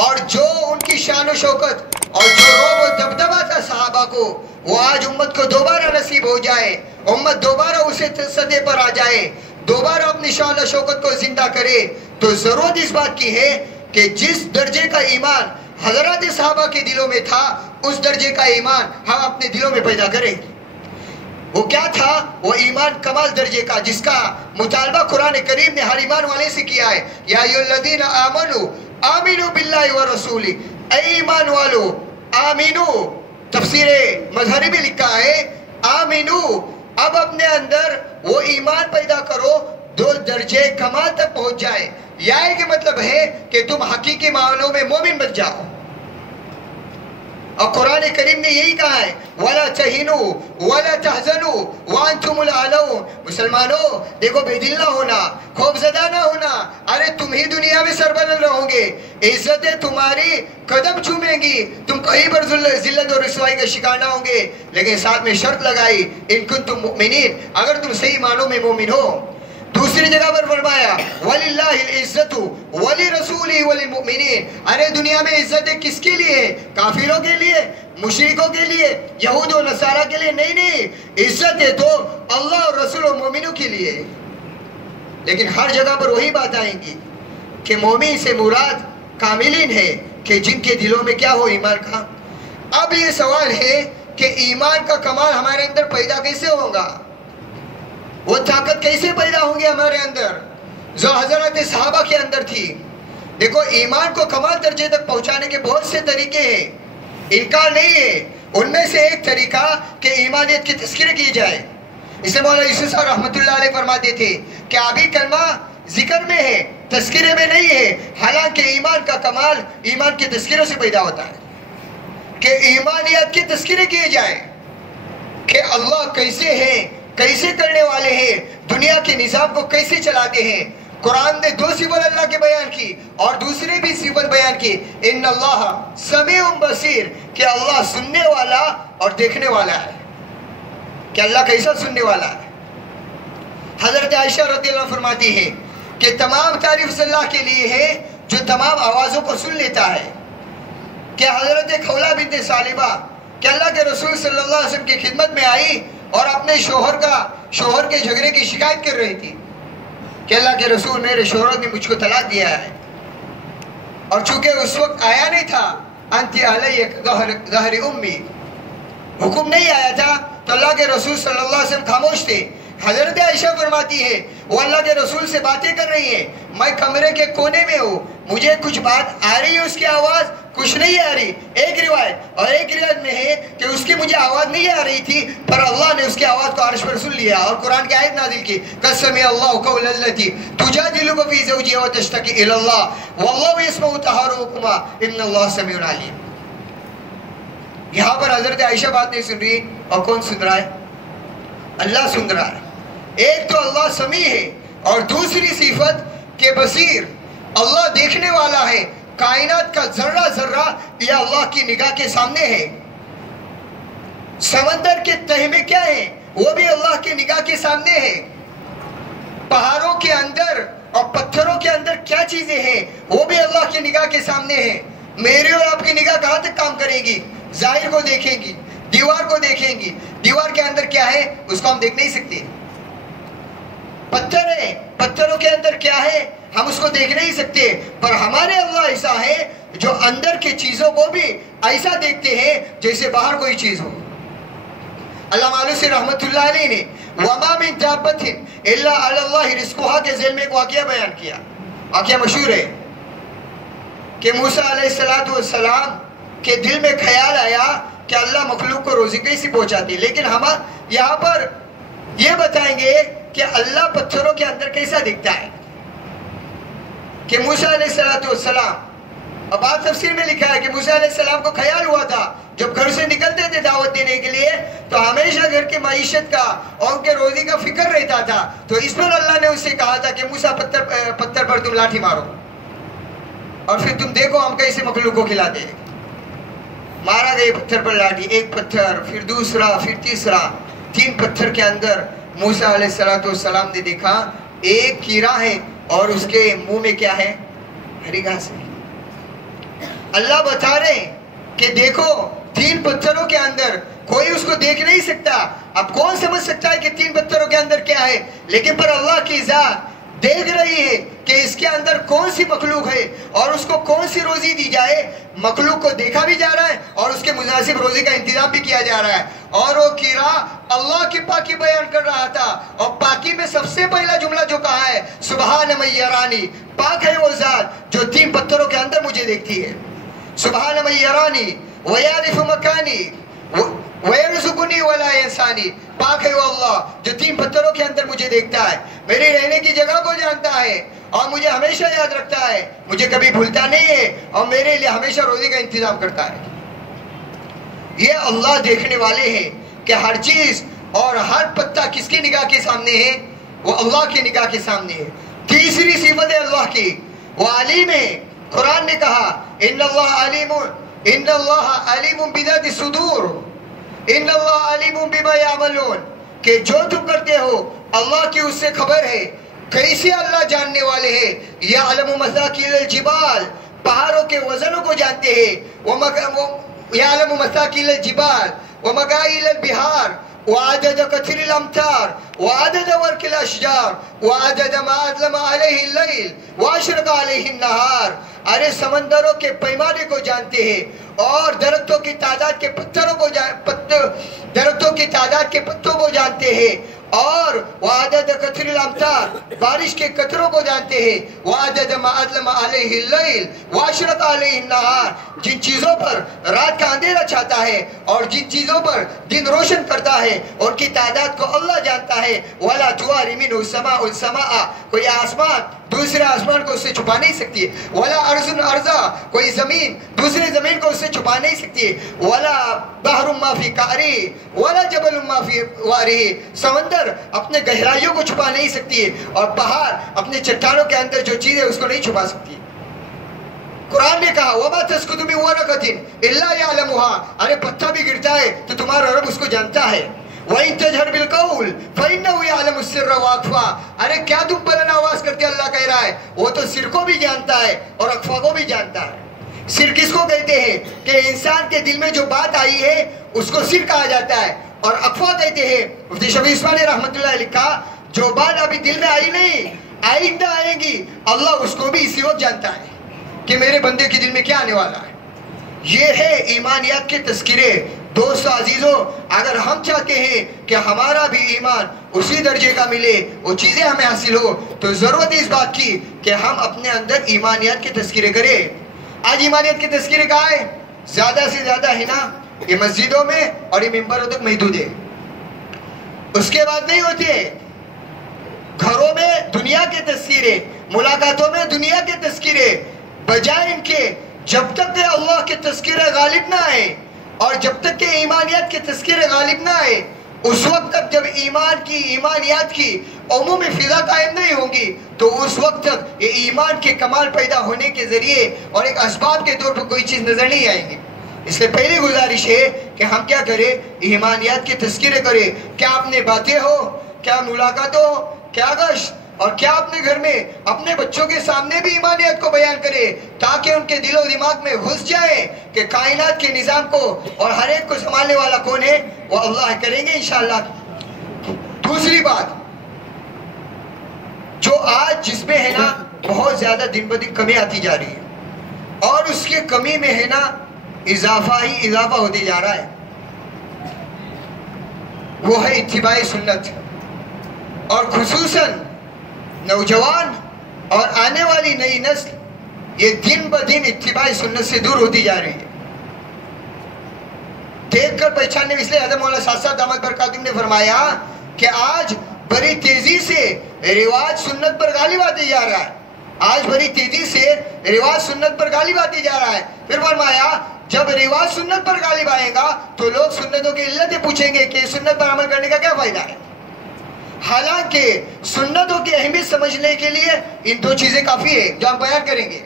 اور جو ان کی شان و شوکت اور جو رعب و دبدبہ تھا صحابہ کو، وہ آج امت کو دوبارہ نصیب ہو جائے، امت دوبارہ اسے سطح پر آ جائے، دوبارہ اپنی شان و شوکت کو زندہ کرے۔ تو ضرورت اس بات کی ہے کہ جس درجے کا ایمان حضرات صحابہ کے دلوں میں تھا اس درجے کا ایمان ہم اپنے دلوں میں پیدا کریں۔ وہ کیا تھا؟ وہ ایمان کمال درجے کا جس کا مطالبہ قرآن کریم نے ہر ایمان والے سے کیا ہے۔ یا ایھا الذین آمنوا آمینو باللہ و رسولی، اے ایمان والو آمینو، تفسیر مظہری بھی لکھا ہے آمینو، اب اپنے اندر وہ ایمان پیدا کرو 2 درجے کمال تک پہنچ جائے، یا کہ مطلب ہے کہ تم حقیقی معنوں میں مومن بن جاؤ۔ اور قرآن کریم نے یہی کہا ہے وَلَا تَهِنُوا وَلَا تَحْزَنُوا وَأَنْتُمُ الْأَعْلَوْنَ، مسلمانوں دیکھو بے دل نہ ہونا، خوف زدہ نہ ہونا، ارے تم ہی دنیا میں سربلند رہو گے، عزتیں تمہاری قدم چومیں گی، تم کہیں پر ذلت اور رسوائی کا شکار نہ ہوں گے، لیکن ساتھ میں شرط لگائی ان کنتم مؤمنین، اگر تم صحیح معنوں میں مومن ہو۔ دوسری جگہ پر فرمایا وَلِلَّهِ الْعِزَّةُ وَلِرَسُولِهِ وَلِلْمُؤْمِنِينَ، ارے دنیا میں عزت کس کے لیے؟ کافروں کے لیے، مشرکوں کے لیے، یہود و نصارہ کے لیے نہیں، عزت ہے تو اللہ اور رسول و مومنوں کے لیے۔ لیکن ہر جگہ پر وہی بات آئیں گی کہ مومن سے مراد کاملین ہے کہ جن کے دلوں میں کیا ہو ایمان کا۔ اب یہ سوال ہے کہ ایمان کا کمال ہمارے اندر پیدا کیسے ہوگا، وہ طاقت کیسے پیدا ہوں گے ہمارے اندر جو حضرت صحابہ کے اندر تھی۔ دیکھو ایمان کو کمال درجے تک پہنچانے کے بہت سے طریقے ہیں، انکار نہیں ہے، ان میں سے ایک طریقہ کہ ایمانیت کی تذکرہ کی جائے۔ اسے مولانا یوسف صاحب رحمۃ اللہ علیہ فرماتے تھے کہ ابھی کلمہ ذکر میں ہے، تذکرے میں نہیں ہے، حالانکہ ایمان کا کمال ایمان کے تذکروں سے پیدا ہوتا ہے کہ ایمانیت کی تذکرے کیے جائے کہ اللہ کیسے ہیں، کیسے کرنے والے ہیں، دنیا کے نظام کو کیسے چلاتے ہیں۔ قرآن نے 2 صفت اللہ کے بیان کی اور دوسرے بھی صفت بیان کی، ان اللہ سمیع بصیر، کہ اللہ سننے والا اور دیکھنے والا ہے۔ کہ اللہ کیسا سننے والا ہے؟ حضرت عائشہ رضی اللہ عنہ فرماتی ہے کہ تمام تعریف اللہ کے لیے ہے جو تمام آوازوں کو سن لیتا ہے۔ کہ حضرت خولہ بنت ثعلبہ کہ اللہ کے رسول صلی اللہ علیہ وسلم کی خدمت میں آئی اور اپنے شوہر کے جھگڑے کی شکایت کر رہی تھی کہ اللہ کے رسول میرے شوہر نے مجھ کو طلاق دیا ہے، اور چونکہ اس وقت آیا نہیں تھا انتی علیہ ظہر امی، حکم نہیں آیا تھا، تو اللہ کے رسول صلی اللہ علیہ وسلم خاموش تھے۔ حضرت عائشہ فرماتی ہے وہ اللہ کے رسول سے باتیں کر رہی ہے، میں کمرے کے کونے میں ہوں، مجھے کچھ بات آ رہی ہے اس کی آواز، کچھ نہیں آ رہی۔ ایک روایت اور ایک روایت میں ہے کہ اس کی مجھے آواز نہیں آ رہی تھی، پر اللہ نے اس کی آواز کو عرش پر سن لیا اور قرآن کی آیت نازل کی قد سمع اللہ قول التی تجادلک فی زوجہا وتشتکی الی اللہ واللہ یسمع تحاورکما ان اللہ سمیع علیم۔ یہاں پر حضرت عائشہ بات نہیں سن رہی، اور کون سن رہا ہے؟ اللہ سن رہا ہے۔ ایک تو اللہ سمیع ہے، اور دوسری صفت کہ بصیر، اللہ دیکھنے والا ہے، کائنات کا ذرہ ذرہ یہ اللہ کی نگاہ کے سامنے ہے۔ سمندر کے تہہ میں کیا ہے وہ بھی اللہ کی نگاہ کے سامنے ہے۔ پہاڑوں کے اندر اور پتھروں کے اندر کیا چیزیں ہیں وہ بھی اللہ کی نگاہ کے سامنے ہے۔ میری اور آپ کی نگاہ کہاں تک کام کرے گی؟ ظاہر کو دیکھیں گی، دیوار کو دیکھیں گی، دیوار کے اندر کیا ہے اس کو ہم دیکھ نہیں سکتے۔ پتھر ہے، پتھروں کے اندر کیا ہے ہم اس کو دیکھ نہیں سکتے، پر ہمارے اللہ ایسا ہے جو اندر کے چیزوں کو بھی ایسا دیکھتے ہیں جیسے باہر کوئی چیز ہو۔ علامہ آلوسی رحمت اللہ علیہ نے وَمَا مِن دَابَّةٍ إِلَّا عَلَى اللَّهِ رِزْقُهَا کے ذیل میں ایک واقعہ بیان کیا۔ واقعہ مشہور ہے کہ موسیٰ علیہ السلام کے دل میں خیال آیا کہ اللہ مخلوق کو روزی کیسے پہنچاتی، لیکن ہم یہاں پر یہ بتائیں گے کہ اللہ پتھروں کے اندر کیسا دکھتا ہے۔ کہ موسیٰ علیہ السلام، اب بات تفسیر میں لکھا ہے کہ موسیٰ علیہ السلام کو خیال ہوا تھا جب گھر سے نکلتے تھے دعوت دینے کے لیے تو ہمیشہ گھر کے معیشت کا اور ان کے روزی کا فکر رہتا تھا، تو اس پر اللہ نے اس سے کہا تھا کہ موسیٰ پتھر پر تم لاٹھی مارو اور پھر تم دیکھو ہم کیسے مخلوق کو کھلاتے ہیں۔ مارا گئی پتھر پر لاٹھی، ایک پتھر، پھر دوسرا، پھر تیسرا، 3 پتھر کے اندر موسیٰ علیہ السلام نے دیکھا ایک کیڑا ہے اور اس کے منہ میں کیا ہے؟ ہری گھاس ہے۔ اللہ بتا رہے ہیں کہ دیکھو 3 پتھروں کے اندر کوئی اس کو دیکھ نہیں سکتا، اب کون سمجھ سکتا ہے کہ 3 پتھروں کے اندر کیا ہے، لیکن پر اللہ کی ذات دیکھ رہی ہے کہ اس کے اندر کون سی مخلوق ہے اور اس کو کون سی روزی دی جائے۔ مخلوق کو دیکھا بھی جا رہا ہے اور اس کے مناسب روزی کا انتظام بھی کیا جا رہا ہے. اور وہ کیڑا اللہ کی پاکی بیان کر رہا تھا, اور پاکی میں سب سے پہلا جملہ جو کہا ہے سبحان من یرانی, پاک ہے وہ ذات جو 3 پتھروں کے اندر مجھے دیکھتی ہے. سبحان من یرانی ویعرف مکانی وَيَرْزُقُنِي وَلَا يَنْسَانِي, پاک ہے وہ اللہ جو 3 پتھروں کے اندر مجھے دیکھتا ہے, میری رہنے کی جگہ کو جانتا ہے اور مجھے ہمیشہ یاد رکھتا ہے, مجھے کبھی بھولتا نہیں ہے اور میرے لیے ہمیشہ روزی کا انتظام کرتا ہے. یہ اللہ دیکھنے والے ہیں کہ ہر چیز اور ہر پتہ کس کی نگاہ کے سامنے ہے, وہ اللہ کی نگاہ کے سامنے ہے. تیسری صفت ہے اللہ کی, وہ علیم ہے. قرآن نے کہا ان اللہ علیم بذات الصدور, ان اللہ علیم بما یعملون, کہ جو تم کرتے ہو اللہ کی اس سے خبر ہے. کیسے اللہ جاننے والے ہیں؟ یعلم مثاقیل الجبال, پہاڑوں کے وزنوں کو جانتے ہیں. یعلم مثاقیل الجبال ومغائل البحار وعدد قطر الامطار وعدد ورق الاشجار وعدد ما اظلم علیہ اللیل واشرق علیہ النہار. ارے سمندروں کے پیمانے کو جانتے ہیں اور درختوں کی تعداد کے درختوں کی تعداد کے پتوں کو جانتے ہیں, اور وعدد قطر الامطار, بارش کے قطروں کو جانتے ہیں. وعدد ما اظلم علیہ اللیل واشرق علیہ النہار, جن چیزوں پر رات کا اندھیرا چھاتا ہے اور جن چیزوں پر دن روشن کرتا ہے ان کی تعداد کو اللہ جانتا ہے. ولا تواری منہ السماء السماء, کوئی آسمان دوسرے آسمان کو اس سے چھپا نہیں سکتی ہے. ولا ارض ارضا, کوئی زمین دوسرے زمین کو اس سے چھپا نہیں سکتی ہے. ولا بحر ما فی قعری ولا جبل ما فی واری, سمندر اپنے گہرائیوں کو چھپا نہیں سکتی ہے اور پہاڑ اپنے چٹانوں کے اندر جو چیز ہے اس کو نہیں چھپا سکتی. قرآن نے کہا وما تسقط من ورقۃ الا یعلمها, ارے پتا بھی گرتا ہے تو تمہارا رب اس کو جانتا ہے. وَإِن تَجْهَرْ بِالْقَوْلِ فَإِنَّهُ يَعْلَمُ السِّرَّ وَأَخْفَى, ارے کیا تم بلند آواز کرتے اللہ کہہ رہا ہے, وہ تو سر کو بھی جانتا ہے اور اخفا کو بھی جانتا ہے. سر کس کو کہتے ہیں کہ انسان کے دل میں جو بات آئی ہے اس کو سر کہا جاتا ہے, اور اخفا کہتے ہیں مفتی شفیع عثمانی رحمۃ اللہ علیہ کا جو بات ابھی دل میں آئی نہیں آئندہ آئے گی, اللہ اس کو بھی اسی وقت جانتا ہے کہ میرے بندے کے دل میں کیا آنے والا ہے. یہ ہے ایمانیات کے تذکرے. دوستو عزیزو, اگر ہم چاہتے ہیں کہ ہمارا بھی ایمان اسی درجے کا ملے, وہ چیزیں ہمیں حاصل ہو, تو ضرورت ہے اس بات کی کہ ہم اپنے اندر ایمانیات کے تذکرے کریں. آج ایمانیات کے تذکرے کہاں ہے؟ زیادہ سے زیادہ ہے نا یہ مسجدوں میں اور یہ ممبروں تک محدود ہے. اس کے بعد نہیں ہوتے. گھروں میں دنیا کے تذکرے, ملاقاتوں میں دنیا کے تذکرے, بجائے ان کے جب تک کہ اللہ کے تذکرے غالب نہ آئے اور جب تک کہ ایمانیات کے تذکرے غالب نہ آئے, اس وقت تک جب ایمانیات کی عمومی فضا قائم نہیں ہوں گی تو اس وقت تک یہ ایمان کے کمال پیدا ہونے کے ذریعے اور ایک اسباب کے طور پر کوئی چیز نظر نہیں آئیں گی. اس لیے پہلی گزارش ہے کہ ہم کیا کریں, ایمانیات کے تذکرے کریں. کیا اپنے باتیں ہو, کیا ملاقاتوں ہو, کیا گشت, اور کیا اپنے گھر میں اپنے بچوں کے سامنے بھی ایمانیات کو بیان کرے تاکہ ان کے دل و دماغ میں گھس جائے کہ کائنات کے نظام کو اور ہر ایک کو سنبھالنے والا کون ہے, وہ اللہ کریں گے انشاءاللہ. دوسری بات جو آج جس میں ہے نا بہت زیادہ دن بدن کمی آتی جا رہی ہے اور اس کے کمی میں ہے نا اضافہ ہی اضافہ ہوتے جا رہا ہے, وہ ہے اتباع سنت. اور خصوصاً نوجوان اور آنے والی نئی نسل یہ دن بدن اتباع سنت سے دور ہوتی جا رہی ہے. دیکھ کر پہچاننے میں, اس لیے حضرت مولانا ساتھ ساتھ دامت برکاتہم نے فرمایا کہ آج بڑی تیزی سے رواج سنت پر غالب آتے جا رہا ہے. آج بڑی تیزی سے رواج سنت پر غالب آتے جا رہا ہے. پھر فرمایا جب رواج سنت پر غالب آئے گا تو لوگ سنتوں کی علتیں پوچھیں گے کہ سنت پر عمل کرنے کا کیا فائدہ ہے. حالانکہ سنتوں کی اہمیت سمجھنے کے لیے ان 2 چیزیں کافی ہے جو ہم بیان کریں گے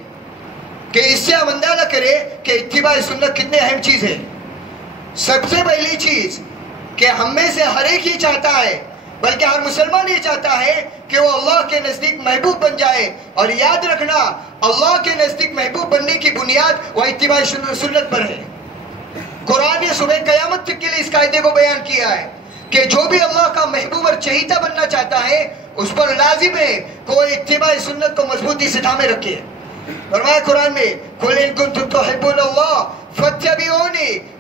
کہ اس سے ہم اندازہ کریں کہ اتباع سنت کتنے اہم چیز ہے. سب سے پہلی چیز کہ ہم میں سے ہر ایک ہی چاہتا ہے, بلکہ ہر مسلمان یہ چاہتا ہے کہ وہ اللہ کے نزدیک محبوب بن جائے. اور یاد رکھنا اللہ کے نزدیک محبوب بننے کی بنیاد وہ اتباع سنت پر ہے. قرآن نے صبح قیامت تک کے لیے اس قاعدے کو بیان کیا ہے کہ جو بھی اللہ کا محبوب اور چہیتا بننا چاہتا ہے اس پر لازم ہے کہ وہ اتباع سنت کو مضبوطی سے تھامے رکھے. فرمایا قرآن میں قُلْ إِن كُنتُمْ تُحِبُّونَ اللَّهَ فَاتَّبِعُونِي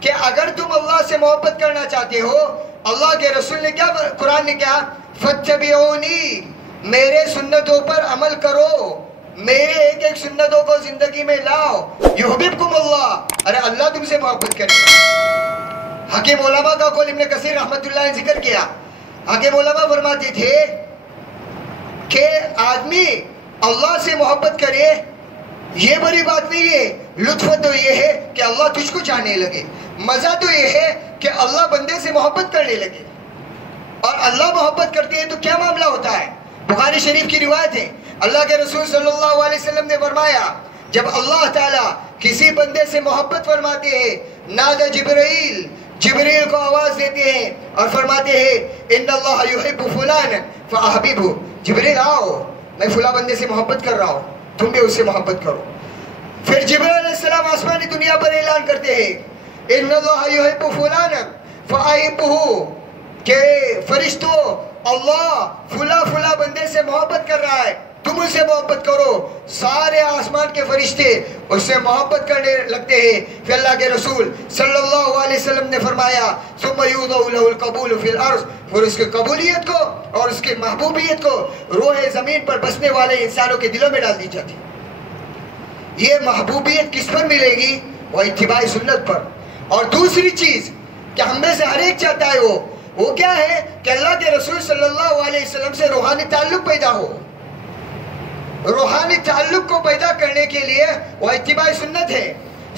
کہ اگر تم اللہ سے محبت کرنا چاہتے ہو، اللہ کے رسول نے کیا، قرآن نے کیا، فَاتَّبِعُونِي، میرے سنتوں پر عمل کرو، میرے ایک ایک سنتوں کو زندگی میں لاؤ، یحببکم اللہ، ارے اللہ تم سے محبت کرے گا۔ حکیم علماء کا قول ابن کثیر رحمت اللہ نے ذکر کیا، حکیم علماء فرماتے تھے کہ آدمی اللہ سے محبت کرے یہ بڑی بات نہیں ہے، لطف تو یہ ہے کہ اللہ تجھ کو چاہنے لگے، مزہ تو یہ ہے کہ اللہ بندے سے محبت کرنے لگے، اور اللہ محبت کرتے ہیں تو کیا معاملہ ہوتا ہے؟ بخاری شریف کی روایت ہے، اللہ کے رسول صلی اللہ علیہ وسلم نے فرمایا جب اللہ تعالیٰ کسی بندے سے محبت فرماتے ہیں، نادى جبرائیل، جبریل کو آواز دیتے ہیں اور فرماتے ہیں ان اللہ یحب فلانا فاحببہ، جبریل آؤ میں فلاں بندے سے محبت کر رہا ہوں، تم بھی اس سے محبت کرو۔ پھر جبریل علیہ السلام آسمانی دنیا پر اعلان کرتے ہیں ان اللہ یحب فلانا فاحبہ، کہ فرشتوں اللہ فلاں بندے سے محبت کر رہا ہے، تم اس سے محبت کرو۔ سارے آسمان کے فرشتے اس سے محبت کرنے لگتے ہیں۔ پھر اللہ کے رسول صلی اللہ علیہ وسلم نے فرمایا ثم یوضع له القبول فی الارض، پھر اس کی قبولیت کو اور اس کی محبوبیت کو روح زمین پر بسنے والے انسانوں کے دلوں میں ڈال دی جاتی۔ یہ محبوبیت کس پر ملے گی؟ وہ اتباع سنت پر۔ اور دوسری چیز کہ ہم میں سے ہر ایک چاہتا ہے وہ کیا ہے کہ اللہ کے رسول صلی اللہ علیہ وسلم سے روحانی تعلق پیدا ہو۔ روحانی تعلق کو پیدا کرنے کے لیے وہ اتباع سنت ہے۔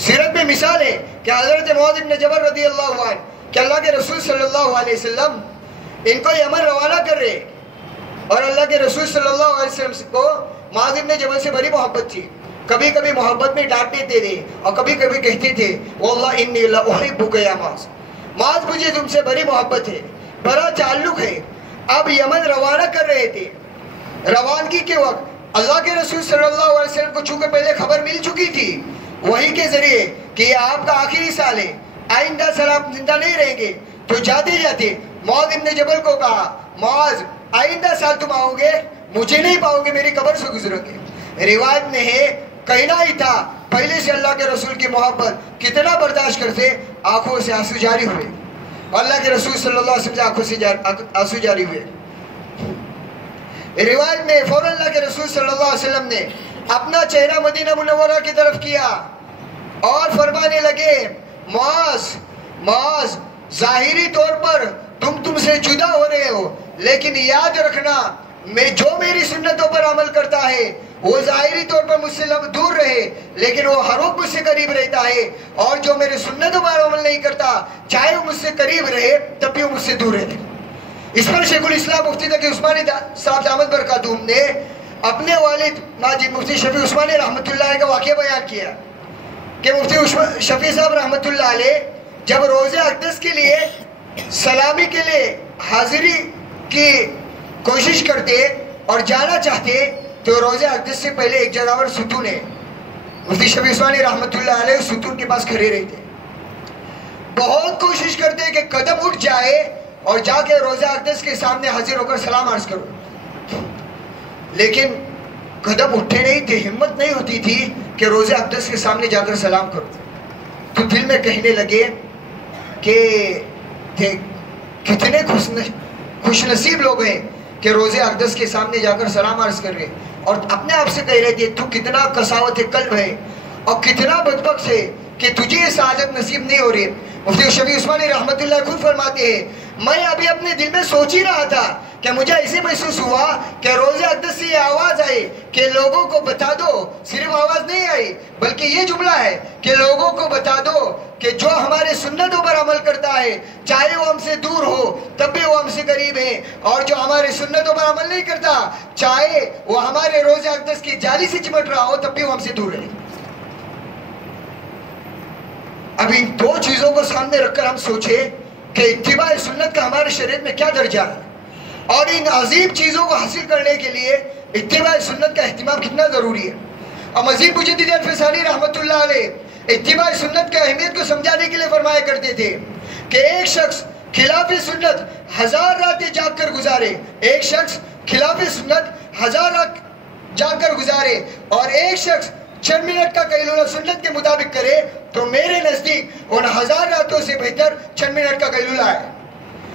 سیرت میں مثال ہے کہ حضرت معاذ بن جبل رضی اللہ عنہ کہ اللہ کے رسول صلی اللہ علیہ وسلم ان کو یمن روانہ کر رہے، اور اللہ کے رسول صلی اللہ علیہ وسلم کو معاذ بن جبل سے بڑی محبت تھی۔ کبھی کبھی محبت میں ڈانٹ دیتے تھے اور کبھی کبھی کہتے تھے واللہ انی لاحبک یا معاذ، معاذ مجھے تم سے بڑی محبت ہے، بڑا تعلق ہے۔ اب یمن روانہ کر رہے تھے، روانگی کے وقت اللہ کے رسول صلی اللہ علیہ وسلم کو چونکہ پہلے خبر مل چکی تھی وحی کے ذریعے کہ یہ آپ کا آخری سال ہے، آئندہ سال آپ زندہ نہیں رہیں گے، تو جاتے جاتے معاذ بن جبل کو کہا معاذ آئندہ سال تم آؤ گے، مجھے نہیں پاؤ گے، میری قبر سے گزرو گے۔ روایت میں ہے کہنا ہی تھا پہلے سے اللہ کے رسول کی محبت کتنا برداشت کرتے، آنکھوں سے آنسو جاری ہوئے، اللہ کے رسول صلی اللہ علیہ وسلم سے آنکھوں سے آنسو جاری ہوئے۔ روایت میں فوراً اللہ کے رسول صلی اللہ علیہ وسلم نے اپنا چہرہ مدینہ منورہ کی طرف کیا اور فرمانے لگے معاذ ظاہری طور پر تم سے جدا ہو رہے ہو، لیکن یاد رکھنا جو میری سنتوں پر عمل کرتا ہے وہ ظاہری طور پر مجھ سے دور رہے لیکن وہ ہر وقت مجھ سے قریب رہتا ہے، اور جو میرے سنتوں پر عمل نہیں کرتا چاہے وہ مجھ سے قریب رہے تب بھی وہ مجھ سے دور رہے۔ اس پر شیخ الاسلام مفتی تقی عثمانی صاحب دامت برکاتہم نے اپنے والد ماجد مفتی شفیع عثمانی رحمت اللہ علیہ کا واقعہ بیان کیا کہ مفتی شفیع صاحب رحمت اللہ علیہ جب روزہ اقدس کے لیے سلامی کے لیے حاضری کی کوشش کرتے اور جانا چاہتے تو روزہ اقدس سے پہلے ایک جگہ پر ستون ہے، مفتی شفیع عثمانی رحمت اللہ علیہ ستون کے پاس کھڑے رہتے، بہت کوشش کرتے کہ قدم اٹھ جائے اور جا کے روزہ اقدس کے سامنے حاضر ہو کر سلام عرض کرو، لیکن قدم اٹھے نہیں تھے، ہمت نہیں ہوتی تھی کہ روزہ اقدس کے سامنے جا کر سلام کرو۔ تو دل میں کہنے لگے کہ کتنے خوش نصیب لوگ ہیں کہ روزہ اقدس کے سامنے جا کر سلام عرض کر رہے، اور اپنے آپ سے کہہ رہے تھے تو کتنا قساوت قلب ہے اور کتنا بدبخت ہے کہ تجھے یہ سعادت نصیب نہیں ہو رہی۔ مفتی شفیع عثمانی رحمت اللہ خود فرماتے ہیں میں ابھی اپنے دل میں سوچ ہی رہا تھا کہ مجھے ایسے محسوس ہوا کہ روزہ اقدس سے یہ آواز آئی کہ لوگوں کو بتا دو، صرف آواز نہیں آئی بلکہ یہ جملہ ہے کہ لوگوں کو بتا دو کہ جو ہمارے سنتوں پر عمل کرتا ہے چاہے وہ ہم سے دور ہو تب بھی وہ ہم سے قریب ہے، اور جو ہمارے سنتوں پر عمل نہیں کرتا چاہے وہ ہمارے روزہ اقدس کی جالی سے چمٹ رہا ہو تب بھی وہ ہم سے دور ہے۔ اب ان دو چیزوں کو سامنے رکھ کر ہم سوچیں کہ اتباع سنت کا ہمارے شریعت میں کیا درجہ ہے، اور ان عظیم چیزوں کو حاصل کرنے کے لیے اتباع سنت کا اہتمام کتنا ضروری ہے۔ اور مزید مجدد الفسانی رحمت اللہ علیہ اتباع سنت کا اہمیت کو سمجھانے کے لیے فرمایا کرتے تھے کہ ایک شخص خلاف سنت 1000 راتیں جاگ کر گزارے، ایک شخص خلاف سنت 1000 رات جاگ کر گزارے، اور ایک شخص چند منٹ کا قیلولہ سنت کے مطابق کرے تو میرے نزدیک ان 1000 راتوں سے بہتر چند منٹ کا قیلولہ ہے۔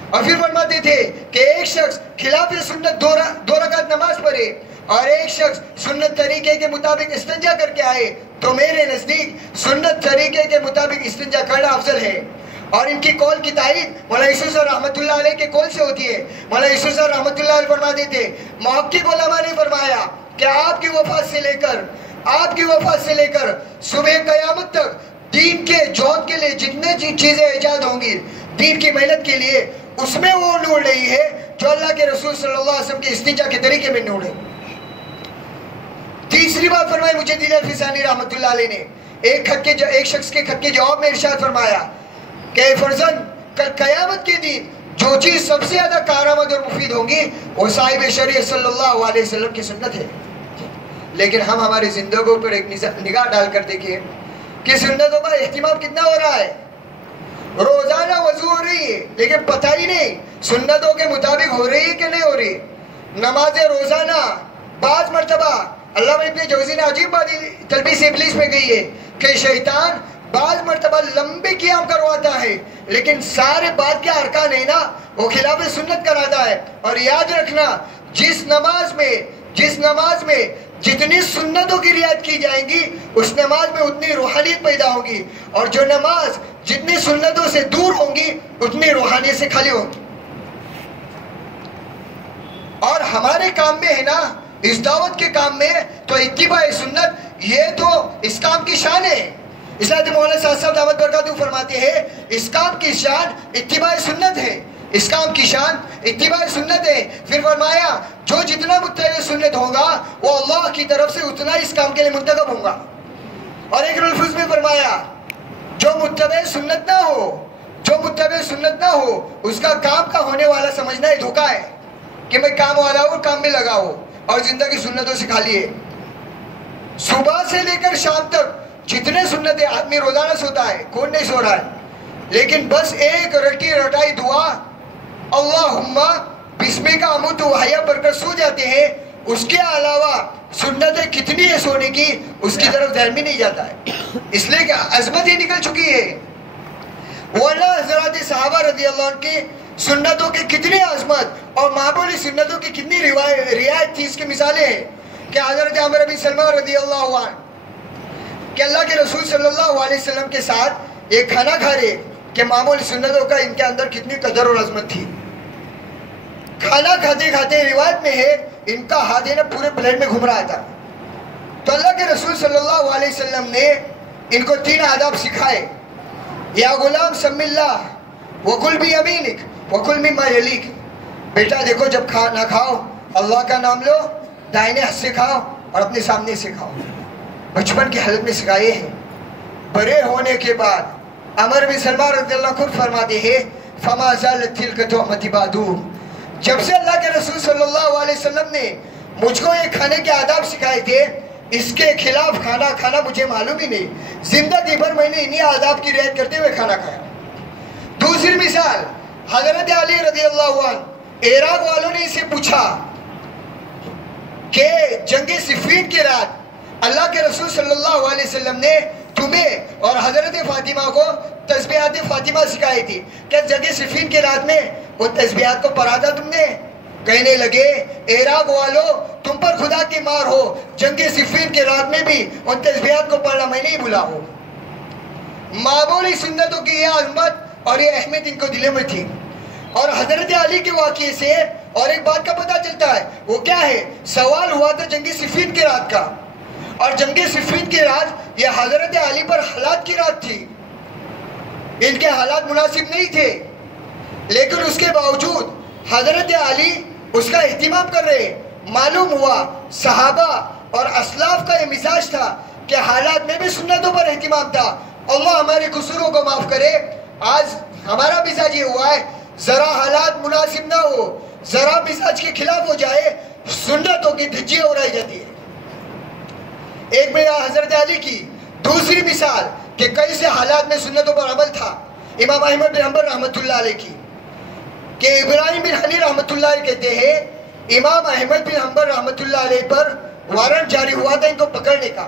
اور پھر فرماتے تھے کہ ایک شخص خلاف سنت 2 رکعت نماز پڑھے اور ایک شخص سنت طریقے کے مطابق استنجا کر کے آئے تو میرے نزدیک سنت طریقے کے مطابق استنجا کرنا افضل ہے۔ اور ان کی قول کی تائید مولانا یوسف صاحب رحمۃ اللہ علیہ کے قول سے ہوتی ہے۔ مولانا یوسف صاحب رحمۃ اللہ علیہ فرماتے تھے محقق علماء نے فرمایا کہ آپ کی وفات سے لے کر صبح قیامت تک دین کے جوہد کے لیے جتنے چیزیں ایجاد ہوں گی دین کی محنت کے لیے، اس میں وہ نور نہیں ہے جو اللہ کے رسول صلی اللہ علیہ وسلم کے استنجا کے طریقے میں نور ہے۔ تیسری بات فرمائی مجدد الفسانی رحمۃ اللہ علیہ نے ایک شخص کے خط کے جواب میں ارشاد فرمایا کہ فرزند کل قیامت کے دن جو چیز سب سے زیادہ کارآمد اور مفید ہوں گی وہ صاحب شریعت صلی اللہ علیہ وسلم کی سنت ہے۔ لیکن ہم ہماری زندگیوں پر ایک نگاہ ڈال کر دیکھیں کہ سنتوں کا اہتمام کتنا ہو رہا ہے۔ روزانہ وضو ہو رہی ہے لیکن پتہ ہی نہیں سنتوں کے مطابق ہو رہی ہے کہ نہیں ہو رہی۔ نماز روزانہ بعض مرتبہ علامہ ابن جوزی نے عجیب بات تلبیس ابلیس میں گئی ہے کہ شیطان بعض مرتبہ لمبے قیام کرواتا ہے لیکن سارے بات کے ارکان ہے نا وہ خلاف سنت کراتا ہے۔ اور یاد رکھنا جس نماز میں جتنی سنتوں کی رعایت کی جائیں گی اس نماز میں اتنی روحانیت پیدا ہوگی، اور جو نماز جتنی سنتوں سے دور ہوں گی اتنی روحانیت سے خالی ہوگی۔ اور ہمارے کام میں ہے نا اس دعوت کے کام میں تو اتباع سنت یہ تو اس کام کی شان ہے۔ اس لیے مولانا صاحب دعوت برکاتہ فرماتے ہیں اس کام کی شان اتباع سنت ہے، اس کام کی شان اتباع سنت ہے۔ پھر فرمایا جو جتنا متبع سنت ہوگا وہ اللہ کی طرف سے اتنا اس کام کے لیے منتخب ہوگا۔ اور ایک لفظ میں فرمایا جو متبع سنت نہ ہو اس کا کام کا ہونے والا سمجھنا یہ دھوکہ ہے کہ میں کام والا ہوں اور کام میں لگا ہوں اور زندگی سنتوں سے خالی ہے۔ صبح سے لے کر شام تک جتنے سنتیں آدمی روزانہ سوتا ہے، کون نہیں سو رہا ہے، لیکن بس ایک رٹی رٹائی دعا اللہم بسمک اموت و احیا پڑھ کر سو جاتے ہیں، اس کے علاوہ سنتیں کتنی ہے سونے کی اس کی طرف دھیان بھی نہیں جاتا ہے، اس لیے کہ عظمت ہی نکل چکی ہے۔ ورنہ حضرات صحابہ رضی اللہ عنہ کی سنتوں کی کتنی عظمت اور معمولی سنتوں کی کتنی رعایت تھی، اس کی مثالیں ہیں کہ حضرت عمر بن سلمہ رضی اللہ عنہ کہ اللہ کے رسول صلی اللہ علیہ وسلم کے ساتھ ایک کھانا کھا رہے کہ معمولی سنتوں کا ان کے اندر کتنی قدر اور عظمت تھی۔ کھانا کھاتے کھاتے روایت میں ہے ان کا ہاتھ پورے پلیٹ میں گھوم رہا تھا، تو اللہ کے رسول صلی اللہ علیہ وسلم نے ان کو 3 آداب سکھائے۔ یا غلام سم اللہ وکل بیمینک وکل مما یلیک، بیٹا دیکھو جب کھانا کھاؤ اللہ کا نام لو، دائنے ہاتھ سے کھاؤ اور اپنے سامنے سے کھاؤ۔ بچپن کی حالت میں سکھائے ہیں۔ بڑے ہونے کے بعد عمر بن سلمہ رضی اللہ عنہ خود فرماتے ہیں فما زالت تلک تہمتی بعدو، جب سے اللہ کے رسول صلی اللہ علیہ وسلم نے مجھ کو یہ کھانے کے آداب سکھائے تھے اس کے خلاف کھانا کھانا مجھے معلوم ہی نہیں، زندگی بھر میں نے انہی آداب کی رعایت کرتے ہوئے کھانا کھایا۔ دوسری مثال حضرت علی رضی اللہ عنہ، عراق والوں نے اسے پوچھا کہ جنگ صفین کی رات اللہ کے رسول صلی اللہ علیہ وسلم نے تمہیں اور حضرت فاطمہ کو تسبیحات فاطمہ سکھائی تھی، کہ جنگ صفین کی رات میں وہ تسبیحات کو پڑھا تھا تم نے؟ کہنے لگے عراق والو تم پر خدا کی مار ہو، جنگ صفین کی رات میں بھی ان تسبیحات کو پڑھنا میں نہیں بھولا ہوں۔ معمولی سنتوں کی یہ عظمت اور یہ اہمیت ان کو دلوں میں تھی۔ اور حضرت علی کے واقعے سے اور ایک بات کا پتہ چلتا ہے، وہ کیا ہے؟ سوال ہوا تھا جنگ صفین کی رات کا، اور جنگ صفین کی رات یہ حضرت علی پر حالات کی رات تھی، ان کے حالات مناسب نہیں تھے، لیکن اس کے باوجود حضرت علی اس کا اہتمام کر رہے۔ معلوم ہوا صحابہ اور اسلاف کا یہ مزاج تھا کہ حالات میں بھی سنتوں پر اہتمام تھا۔ اللہ ہمارے قصوروں کو معاف کرے۔ آج ہمارا مزاج یہ ہوا ہے ذرا حالات مناسب نہ ہو، ذرا مزاج کے خلاف ہو جائے سنتوں کی دھجی اڑائی جاتی ہے۔ ایک میں حضرت علی کی دوسری مثال کہ کیسے حالات میں سنتوں پر عمل تھا امام احمد بن حنبل رحمۃ اللہ علیہ کی، کہ ابراہیم بن حنی رحمۃ اللہ علیہ کہتے ہیں امام احمد بن حنبل رحمۃ اللہ علیہ پر وارنٹ جاری ہوا تھا ان کو پکڑنے کا،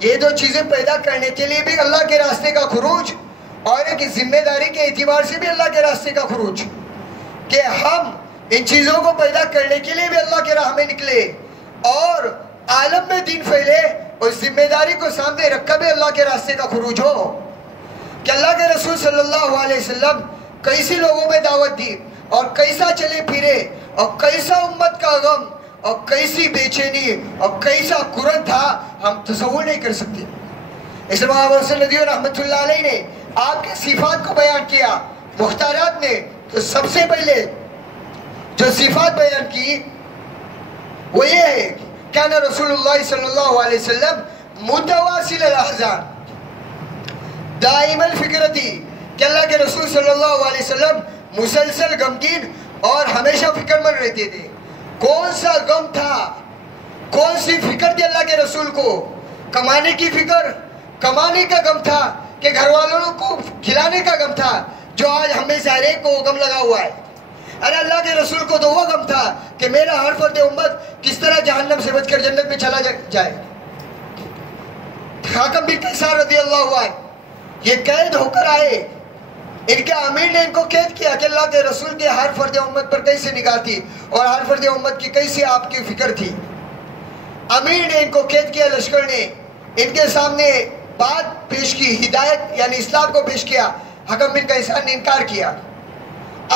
یہ دو چیزیں پیدا کرنے کے لیے بھی اللہ کے راستے کا خروج اور ایک ذمہ داری کے اعتبار سے بھی اللہ کے راستے کا خروج، کہ ہم ان چیزوں کو پیدا کرنے کے لیے بھی اللہ کے راہ میں نکلے اور عالم میں دین پھیلے، اور ذمہ داری کو سامنے رکھ کر بھی اللہ کے راستے کا خروج ہو۔ کہ اللہ کے رسول صلی اللہ علیہ وسلم کیسی لوگوں میں دعوت دی اور کیسا چلے پھرے اور کیسا امت کا غم اور کیسی بے چینی اور کیسا قرن تھا، ہم تصور نہیں کر سکتے۔ اس لیے محمد صلی اللہ رحمۃ اللہ علیہ نے آپ کے صفات کو بیان کیا مختارات نے، تو سب سے پہلے جو صفات بیان کی وہ یہ ہے کان رسول اللہ صلی اللہ علیہ وسلم متواصل الاحزان دائم الفکرتی، کہ اللہ کے رسول صلی اللہ علیہ وسلم مسلسل غمگین اور ہمیشہ فکر مند رہتے تھے۔ کون سا غم تھا، کون سی فکر تھی اللہ کے رسول کو؟ کمانے کی فکر، کمانے کا غم تھا کہ گھر والوں کو کھلانے کا غم تھا، جو آج ہمیں سارے کو غم لگا ہوا ہے۔ ارے اللہ کے رسول کو تو وہ غم تھا کہ میرا ہر فرد امت کس طرح جہنم سے بچ کر جنت میں چلا جائے۔ حاکم بن قیصر رضی اللہ عنہ یہ قید ہو کر آئے، ان کے امیر نے ان کو قید کیا کہ اللہ کے رسول کے ہر فرد امت پر کیسے نگاہ تھی اور ہر فرد امت کی کیسے آپ کی فکر تھی۔ امیر نے ان کو قید کیا، لشکر نے ان کے سامنے بات پیش کی، ہدایت یعنی اسلام کو پیش کیا۔ حاکم بن قیصر نے انکار کیا۔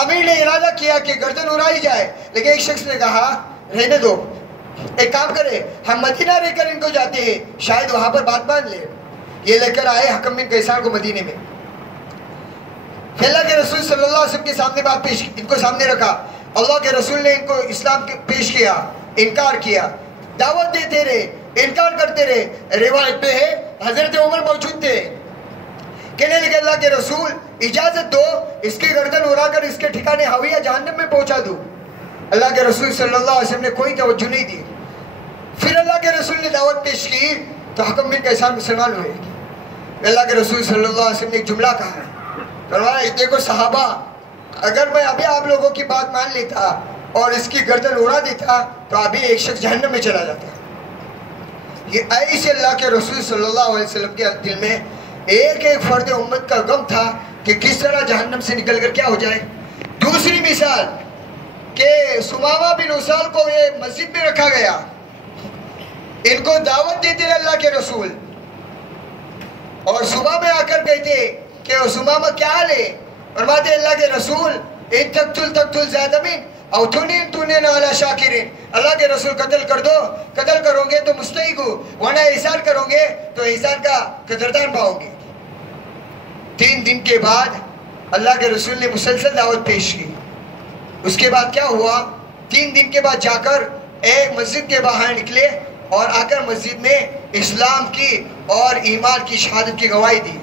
امیر نے ارادہ کیا کہ گردن اڑائی جائے، لیکن ایک شخص نے کہا رہنے دو، ایک کام کرے ہم مدینہ لے کر ان کو جاتے ہیں، شاید وہاں پر بات مان لے۔ یہ لے کر آئے حاکم بن قیصر کو مدینے میں، پھر اللہ کے رسول صلی اللہ علیہ وسلم کے سامنے بات پیش، ان کو سامنے رکھا۔ اللہ کے رسول نے ان کو اسلام پیش کیا، انکار کیا، دعوت دیتے رہے، انکار کرتے رہے۔ روایت میں ہے حضرت عمر موجود تھے، کہنے لگے اللہ کے رسول اجازت دو اس کی گردن اڑا کر اس کے ٹھکانے حاویہ جہنم میں پہنچا دو۔ اللہ کے رسول صلی اللہ علیہ وسلم نے کوئی توجہ نہیں دی۔ پھر اللہ کے رسول نے دعوت پیش کی تو حاکم بن قیصر مسلمان ہوئے۔ اللہ کے رسول صلی اللہ علیہ وسلم نے ایک جملہ کہا، فرمایا دیکھو صحابہ، اگر میں ابھی آپ لوگوں کی بات مان لیتا اور اس کی گردن اڑا دیتا تو ابھی ایک شخص جہنم میں چلا جاتا۔ یہ ایسے اللہ کے رسول صلی اللہ علیہ وسلم کے دل میں ایک ایک فرد امت کا غم تھا کہ کس طرح جہنم سے نکل کر کیا ہو جائے۔ دوسری مثال کہ سمامہ بن اسال کو یہ مسجد میں رکھا گیا، ان کو دعوت دیتے رہے اللہ کے رسول، اور صبح میں آ کر کہتے کہ سمامہ کیا حال ہے؟ فرماتے اللہ کے رسول ان تقتل زادمین او تونین علی شاکرین، اللہ کے رسول قتل کر دو، قتل کرو گے تو مستحق ہو، ورنہ احسان کرو گے تو احسان کا قدردان پاؤ گے۔ 3 دن کے بعد اللہ کے رسول نے مسلسل دعوت پیش کی۔ اس کے بعد کیا ہوا؟ 3 دن کے بعد جا کر ایک مسجد کے باہر نکلے اور آ کر مسجد میں اسلام کی اور ایمان کی شہادت کی گواہی دی۔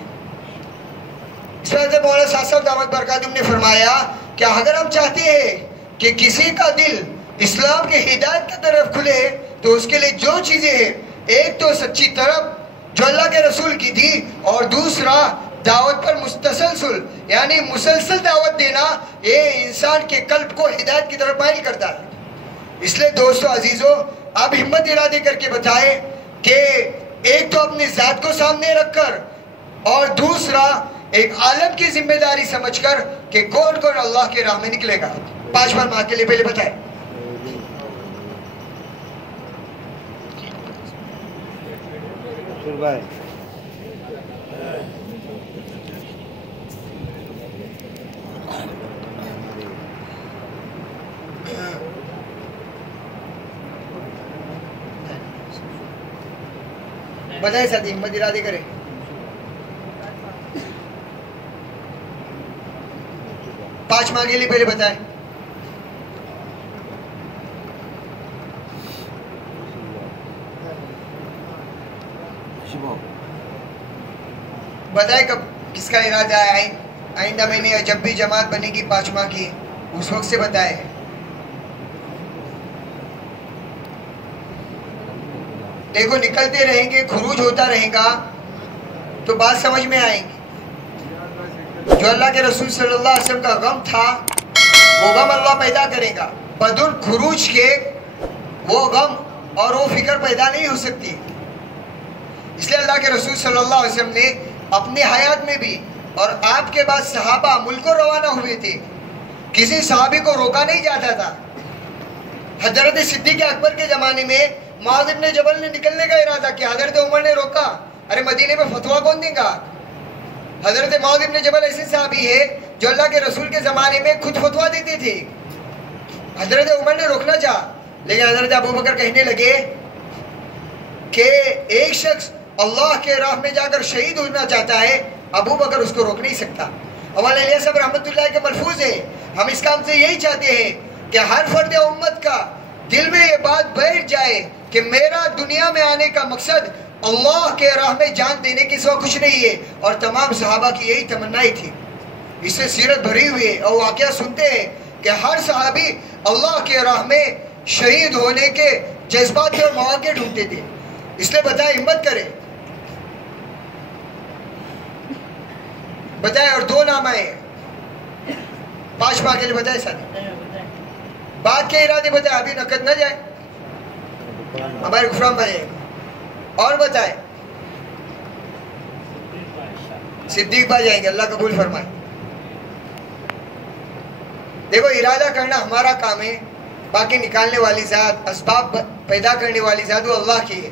اس وجہ سے مولانا صاحب صاحب دامت برکاتہم نے فرمایا کہ اگر ہم چاہتے ہیں کہ کسی کا دل اسلام کے ہدایت کی طرف کھلے تو اس کے لیے جو چیزیں ہیں، ایک تو سچی طرف جو اللہ کے رسول کی تھی، اور دوسرا دعوت پر مستسلسل یعنی مسلسل دعوت دینا، یہ انسان کے قلب کو ہدایت کی طرف مائل کرتا ہے۔ اس لیے دوستو عزیزو، آپ ہمت ارادے کر کے بتائیں کہ ایک تو اپنی ذات کو سامنے رکھ کر اور دوسرا ایک عالم کی ذمہ داری سمجھ کر کہ کون کون اللہ کے راہ میں نکلے گا۔ 5 بار ماں کے لیے پہلے بتائیں۔ بتائیں ساتھی، ہمت ارادے کریں۔ پانچ ماہ کے لیے پہلے بتائیں۔ بتائیں کب کس کا ارادہ ہے؟ آئندہ مہینے یا جب بھی جماعت بنے گی 5 ماہ کی، اس وقت سے بتائیں۔ دیکھو نکلتے رہیں گے، خروج ہوتا رہے گا تو بات سمجھ میں آئیں گی۔ جو اللہ کے رسول صلی اللہ علیہ وسلم کا غم تھا وہ غم اللہ پیدا کرے گا۔ بدون خروج کے وہ غم اور وہ فکر پیدا نہیں ہو سکتی۔ اس لیے اللہ کے رسول صلی اللہ علیہ وسلم نے اپنی حیات میں بھی اور آپ کے بعد صحابہ ملک کو روانہ ہوئے تھے، کسی صحابی کو روکا نہیں جاتا تھا۔ حضرت صدیق اکبر کے زمانے میں معاذ ابن جبل نے نکلنے کا ارادہ کیا، حضرت عمر نے روکا، ارے مدینے میں فتویٰ کون دے گا؟ حضرت معاذ ابن جبل ایسے صحابی ہے جو اللہ کے رسول کے زمانے میں خود فتویٰ دیتے تھے، حضرت عمر نے روکنا چاہا، لیکن حضرت ابو بکر کہنے لگے کہ ایک شخص اللہ کے راہ میں جا کر شہید ہونا چاہتا ہے، ابو بکر اس کو روک نہیں سکتا۔ مولانا الیاس صاحب رحمۃ اللہ کے ملفوظ ہے، ہم اس کام سے یہی چاہتے ہیں کہ ہر فرد امت کا دل میں یہ بات بیٹھ جائے کہ میرا دنیا میں آنے کا مقصد اللہ کے راہ میں جان دینے کے سوا کچھ نہیں ہے، اور تمام صحابہ کی یہی تمنا ہی تھی۔ اس سے سیرت بھری ہوئی ہے اور واقعہ سنتے ہیں کہ ہر صحابی اللہ کے راہ میں شہید ہونے کے جذبات اور مواقع ڈھونڈتے تھے۔ اس لیے بتائے ہمت کرے، بتائے، اور دو نام آئے 5 ماہ کے لیے بتائے ساتھ بات کے ارادے بتائے، ابھی نقد نہ جائے ہمارے غفران بنے، اور بتائے صدیق بھائی جائیں گے، اللہ قبول فرمائے۔ دیکھو ارادہ کرنا ہمارا کام ہے، باقی نکالنے والی ذات، اسباب پیدا کرنے والی ذات وہ اللہ کی ہے،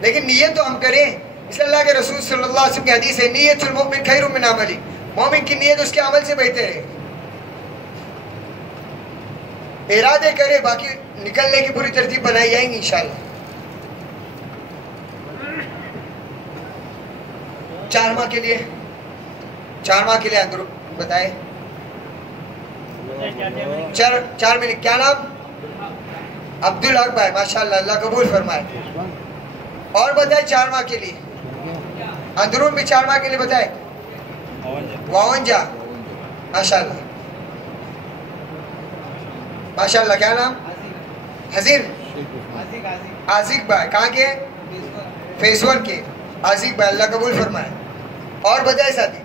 لیکن نیت تو ہم کریں۔ اس لیے اللہ کے رسول صلی اللہ علیہ وسلم کی حدیث ہے، نیت المؤمن خیر من عملی، مومن کی نیت اس کے عمل سے بہتر ہے۔ ارادے کرے، باقی نکلنے کی پوری ترتیب بنائی جائیں گی انشاءاللہ۔ 4 ماہ کے لیے، 4 ماہ کے لیے اندر بتائے 4 منٹ، کیا نام؟ عبدالحق بھائی، ماشاءاللہ، اللہ قبول فرمائے۔ اور بتائے 4 ماہ کے لیے اندرون بھی 4 ماہ کے لیے بتائے 52، ماشاءاللہ ماشاءاللہ۔ کیا نام؟ حضیر عازق بھائی، کہاں کے؟ فیس 1 کے عازق بھائی، اللہ قبول فرمائے۔ اور بتائے ساتھی،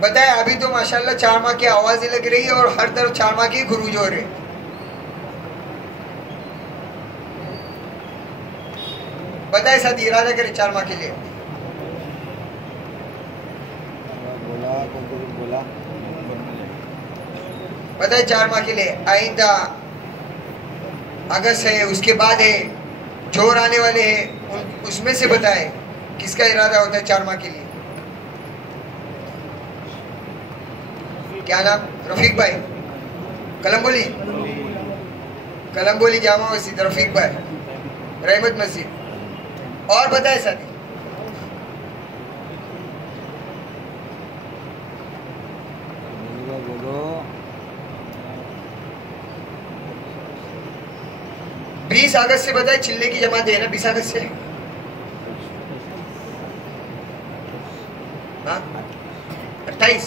بتائے ابھی تو ماشاءاللہ 4 ماہ کی آوازیں لگ رہی ہے اور ہر طرف 4 ماہ کی خروج ہو رہے۔ بتائے ساتھی، ارادہ کریں 4 ماہ کے لیے۔ بتائے 4 ماہ کے لیے، آئندہ اگست ہے، اس کے بعد ہے، جوہر آنے والے ہیں، اس میں سے بتائے کس کا ارادہ ہوتا ہے 4 ماہ کے لیے؟ کیا نام؟ رفیق بھائی، کلمبولی، کلمبولی جامع مسجد، رفیق بھائی، رحمت مسجد۔ اور بتائے ساتھی، بیس اگست سے بتائے، چلے کی جماعت ہے نا 20 اگست سے؟ ہاں 28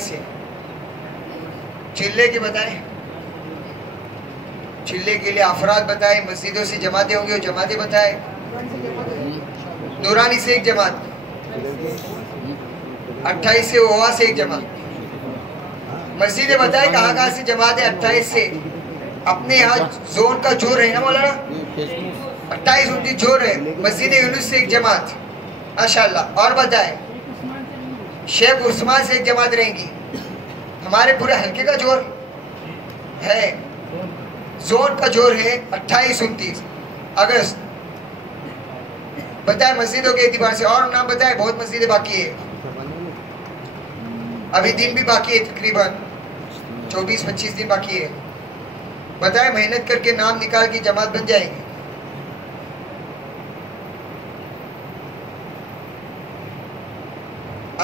سے چلے کی بتائے، چلے کے لیے افراد بتائے، مسجدوں سے جماعتیں ہوں گی وہ جماعتیں بتائے، نورانی سے ایک جماعت، 28 سے ووا سے ایک جماعت، مسجدیں بتائے کہاں کہاں سے جماعت ہے 28 سے۔ اپنے یہاں زون کا جور ہے نا مولانا، 28 29 جور ہے، مسجد یونس سے ایک جماعت، ماشاءاللہ۔ اور بتائے شیخ عثمان سے ایک جماعت رہیں گی، ہمارے پورے حلقے کا جور ہے، زون کا جور ہے 28 29 اگست۔ بتائے مسجدوں کے اعتبار سے، اور نام بتائے، بہت مسجدیں باقی ہے، ابھی دن بھی باقی ہے، تقریباً 24-25 دن باقی ہے۔ بتائے محنت کر کے نام نکال کے جماعت بن جائے گی۔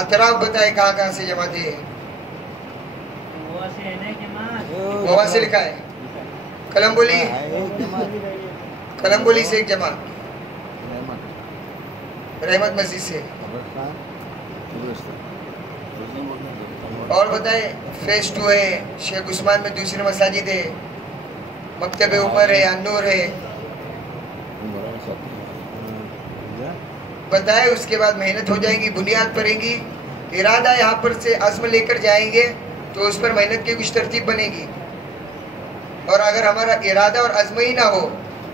اطراف بتائے کہاں کہاں سے جماعتیں ہیں؟ وہاں سے لکھا ہے، کلمبولی، کلمبولی سے ایک جماعت، رحمت مسجد سے۔ اور بتائے فیس 2 ہے، شیخ عثمان میں دوسری مساجد ہے، مکتب عمر ہے، النور ہے۔ بتائے اس کے بعد محنت ہو جائے گی، بنیاد پڑے گی، ارادہ یہاں پر سے عزم لے کر جائیں گے تو اس پر محنت کی کچھ ترتیب بنے گی۔ اور اگر ہمارا ارادہ اور عزم ہی نہ ہو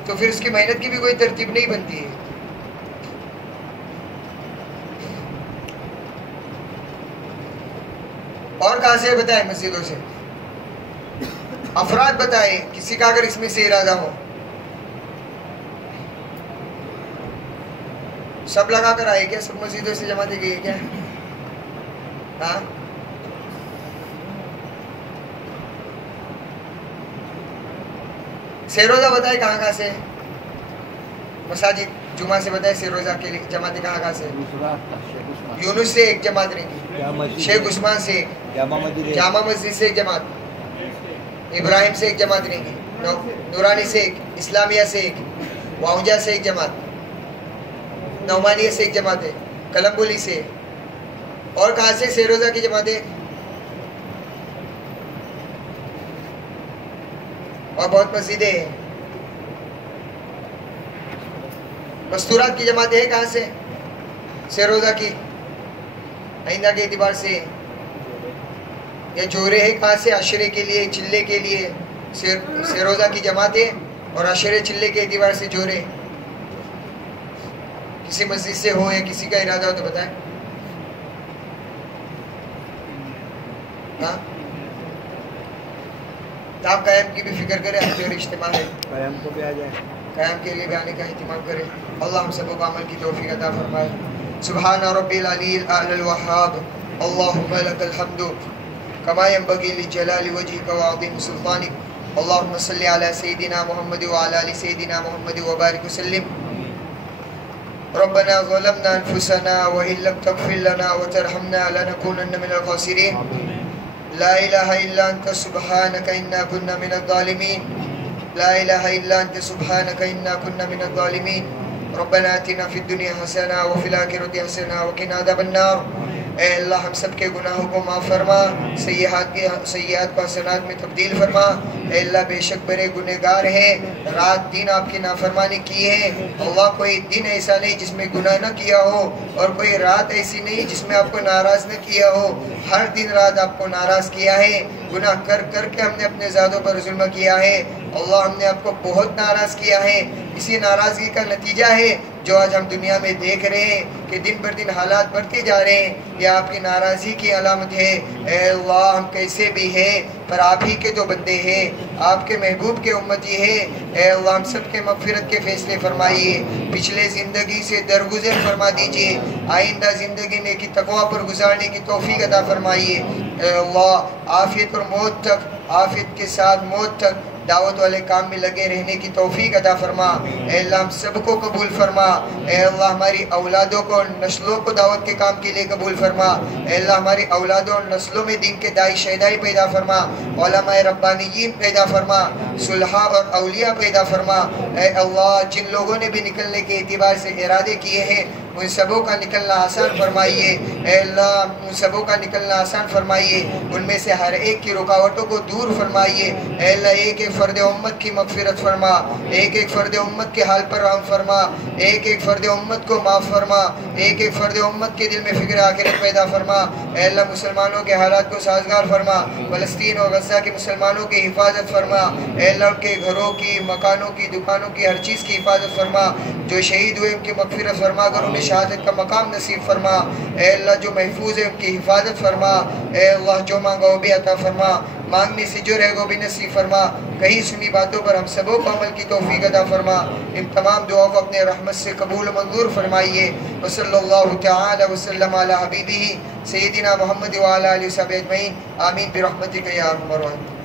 تو پھر اس کی محنت کی بھی کوئی ترتیب نہیں بنتی ہے. اور کہاں سے بتائیں؟ مسجدوں سے. افراد بتائیں کسی کا اگر اس میں سے ارادہ ہو. سب لگا کر آئے کیا؟ سب مسجدوں سے جماعتیں گئی کیا؟ ہاں سیروزہ بتائے کہاں کہاں سے؟ مساجد جمعہ سے بتائے سیروزہ کے لیے جماعتیں کہاں کہاں سے؟ یونس سے ایک جماعت رہیں گی، شیخ عثمان سے ایک، جامع مسجد سے ایک جماعت، ابراہیم سے ایک جماعت رہیں گی، نورانی سے ایک، اسلامیہ سے ایک، واؤنجا سے ایک جماعت، نعمانیہ سے ایک جماعت ہے، کلمبولی سے. اور کہاں سے سیروزہ کی جماعتیں؟ اور بہت مسجدیں ہیں. مستورات کی جماعتیں ہیں کہاں سے؟ سیروزہ کی آئندہ کے اعتبار سے. یا جوڑے ہیں کہاں سے؟ عشرے کے لیے، چلے کے لیے سیروزہ کی جماعتیں، اور عشرے چلے کے اعتبار سے جوڑے. کسی مسجد سے ہو یا کسی کا ارادہ ہو تو بتائیں. ہاں تو آپ قیام کی بھی فکر کریں، آپ جو اجتماع ہے قیام کو بھی آ جائے، قیام کے لیے بھی آنے کا اہتمام کریں. اللہ ہم سب کو عمل کی توفیق عطا فرمائے. سبحان ربی العلی الاعلی الوہاب. اللہم لک الحمد کما ینبغی لجلال وجہک وعظیم سلطانک. اللہم صلی علی سیدنا محمد وعلی آل سیدنا محمد وبارک وسلم. ربنا ظلمنا انفسنا وإن لم تغفر لنا وترحمنا لنكونن من الخاسرين. لا الہ الا انت سبحانک انا كنا من الظالمین. لا الہ الا انت سبحانک انا كنا من الظالمین. ربنا آتنا فی الدنیا حسنہ وفی الآخرۃ حسنہ وقنا عذاب النار. اے اللہ ہم سب کے گناہوں کو معاف فرما، سیئات کو حسنات میں تبدیل فرما. اے اللہ بے شک بڑے گنہگار ہیں، رات دن آپ کی نافرمانی کی ہے. اللہ کوئی دن ایسا نہیں جس میں گناہ نہ کیا ہو، اور کوئی رات ایسی نہیں جس میں آپ کو ناراض نہ کیا ہو. ہر دن رات آپ کو ناراض کیا ہے. گناہ کر کر کے ہم نے اپنے ذاتوں پر ظلم کیا ہے. اللہ ہم نے آپ کو بہت ناراض کیا ہے. اسی ناراضگی کا نتیجہ ہے جو آج ہم دنیا میں دیکھ رہے ہیں کہ دن پر دن حالات بڑھتے جا رہے ہیں. یہ آپ کی ناراضی کی علامت ہے. اے اللہ ہم کیسے بھی ہیں پر آپ ہی کے تو بندے ہیں، آپ کے محبوب کے امتی ہیں. اے اللہ ہم سب کے مغفرت کے فیصلے فرمائیے. پچھلے زندگی سے درگزر فرما دیجئے. آئندہ زندگی نیکی تقوی پر گزارنے کی توفیق عطا فرمائیے. اے اللہ عافیت اور موت تک، عافیت کے ساتھ موت تک دعوت والے کام میں لگے رہنے کی توفیق عطا فرما. اے اللہ ہم سب کو قبول فرما. اے اللہ ہماری اولادوں کو اور نسلوں کو دعوت کے کام کے لیے قبول فرما. اے اللہ ہماری اولادوں اور نسلوں میں دین کے داعی شہدائی پیدا فرما. علماء ربانیین پیدا فرما. صلحاء اور اولیاء پیدا فرما. اے اللہ جن لوگوں نے بھی نکلنے کے اعتبار سے ارادے کیے ہیں ان سبوں کا نکلنا آسان فرمائیے. اے اللہ ان سبوں کا نکلنا آسان فرمائیے. ان میں سے ہر ایک کی رکاوٹوں کو دور فرمائیے. اے اللہ ایک ایک فرد امت کی مغفرت فرما. ایک ایک فرد امت کے حال پر رحم فرما. ایک ایک فرد امت کو معاف فرما. ایک ایک فرد امت کے دل میں فکر آخرت پیدا فرما. اے اللہ مسلمانوں کے حالات کو سازگار فرما. فلسطین اور غزہ کے مسلمانوں کی حفاظت فرما. اے اللہ ان کے گھروں کی، مکانوں کی، دکانوں کی، ہر چیز کی حفاظت فرما. جو شہید ہوئے ان کی مغفرت فرما کر انہیں شہادت کا مقام نصیب فرما. اے اللہ جو محفوظ ہے ان کی حفاظت فرما. اے اللہ جو مانگا وہ بھی عطا فرما. مانگنے سے جو رہے گا وہ بھی نصیب فرما. کہیں سنی باتوں پر ہم سبوں کو عمل کی توفیق عطا فرما. ان تمام دعاؤں کو اپنے رحمت سے قبول و منظور فرمائیے. وصلی اللہ تعالی وسلم علی حبیبہ سیدنا محمد وعلی آلہ وصحبہ اجمعین. آمین برحمتک یا ارحم الراحمین.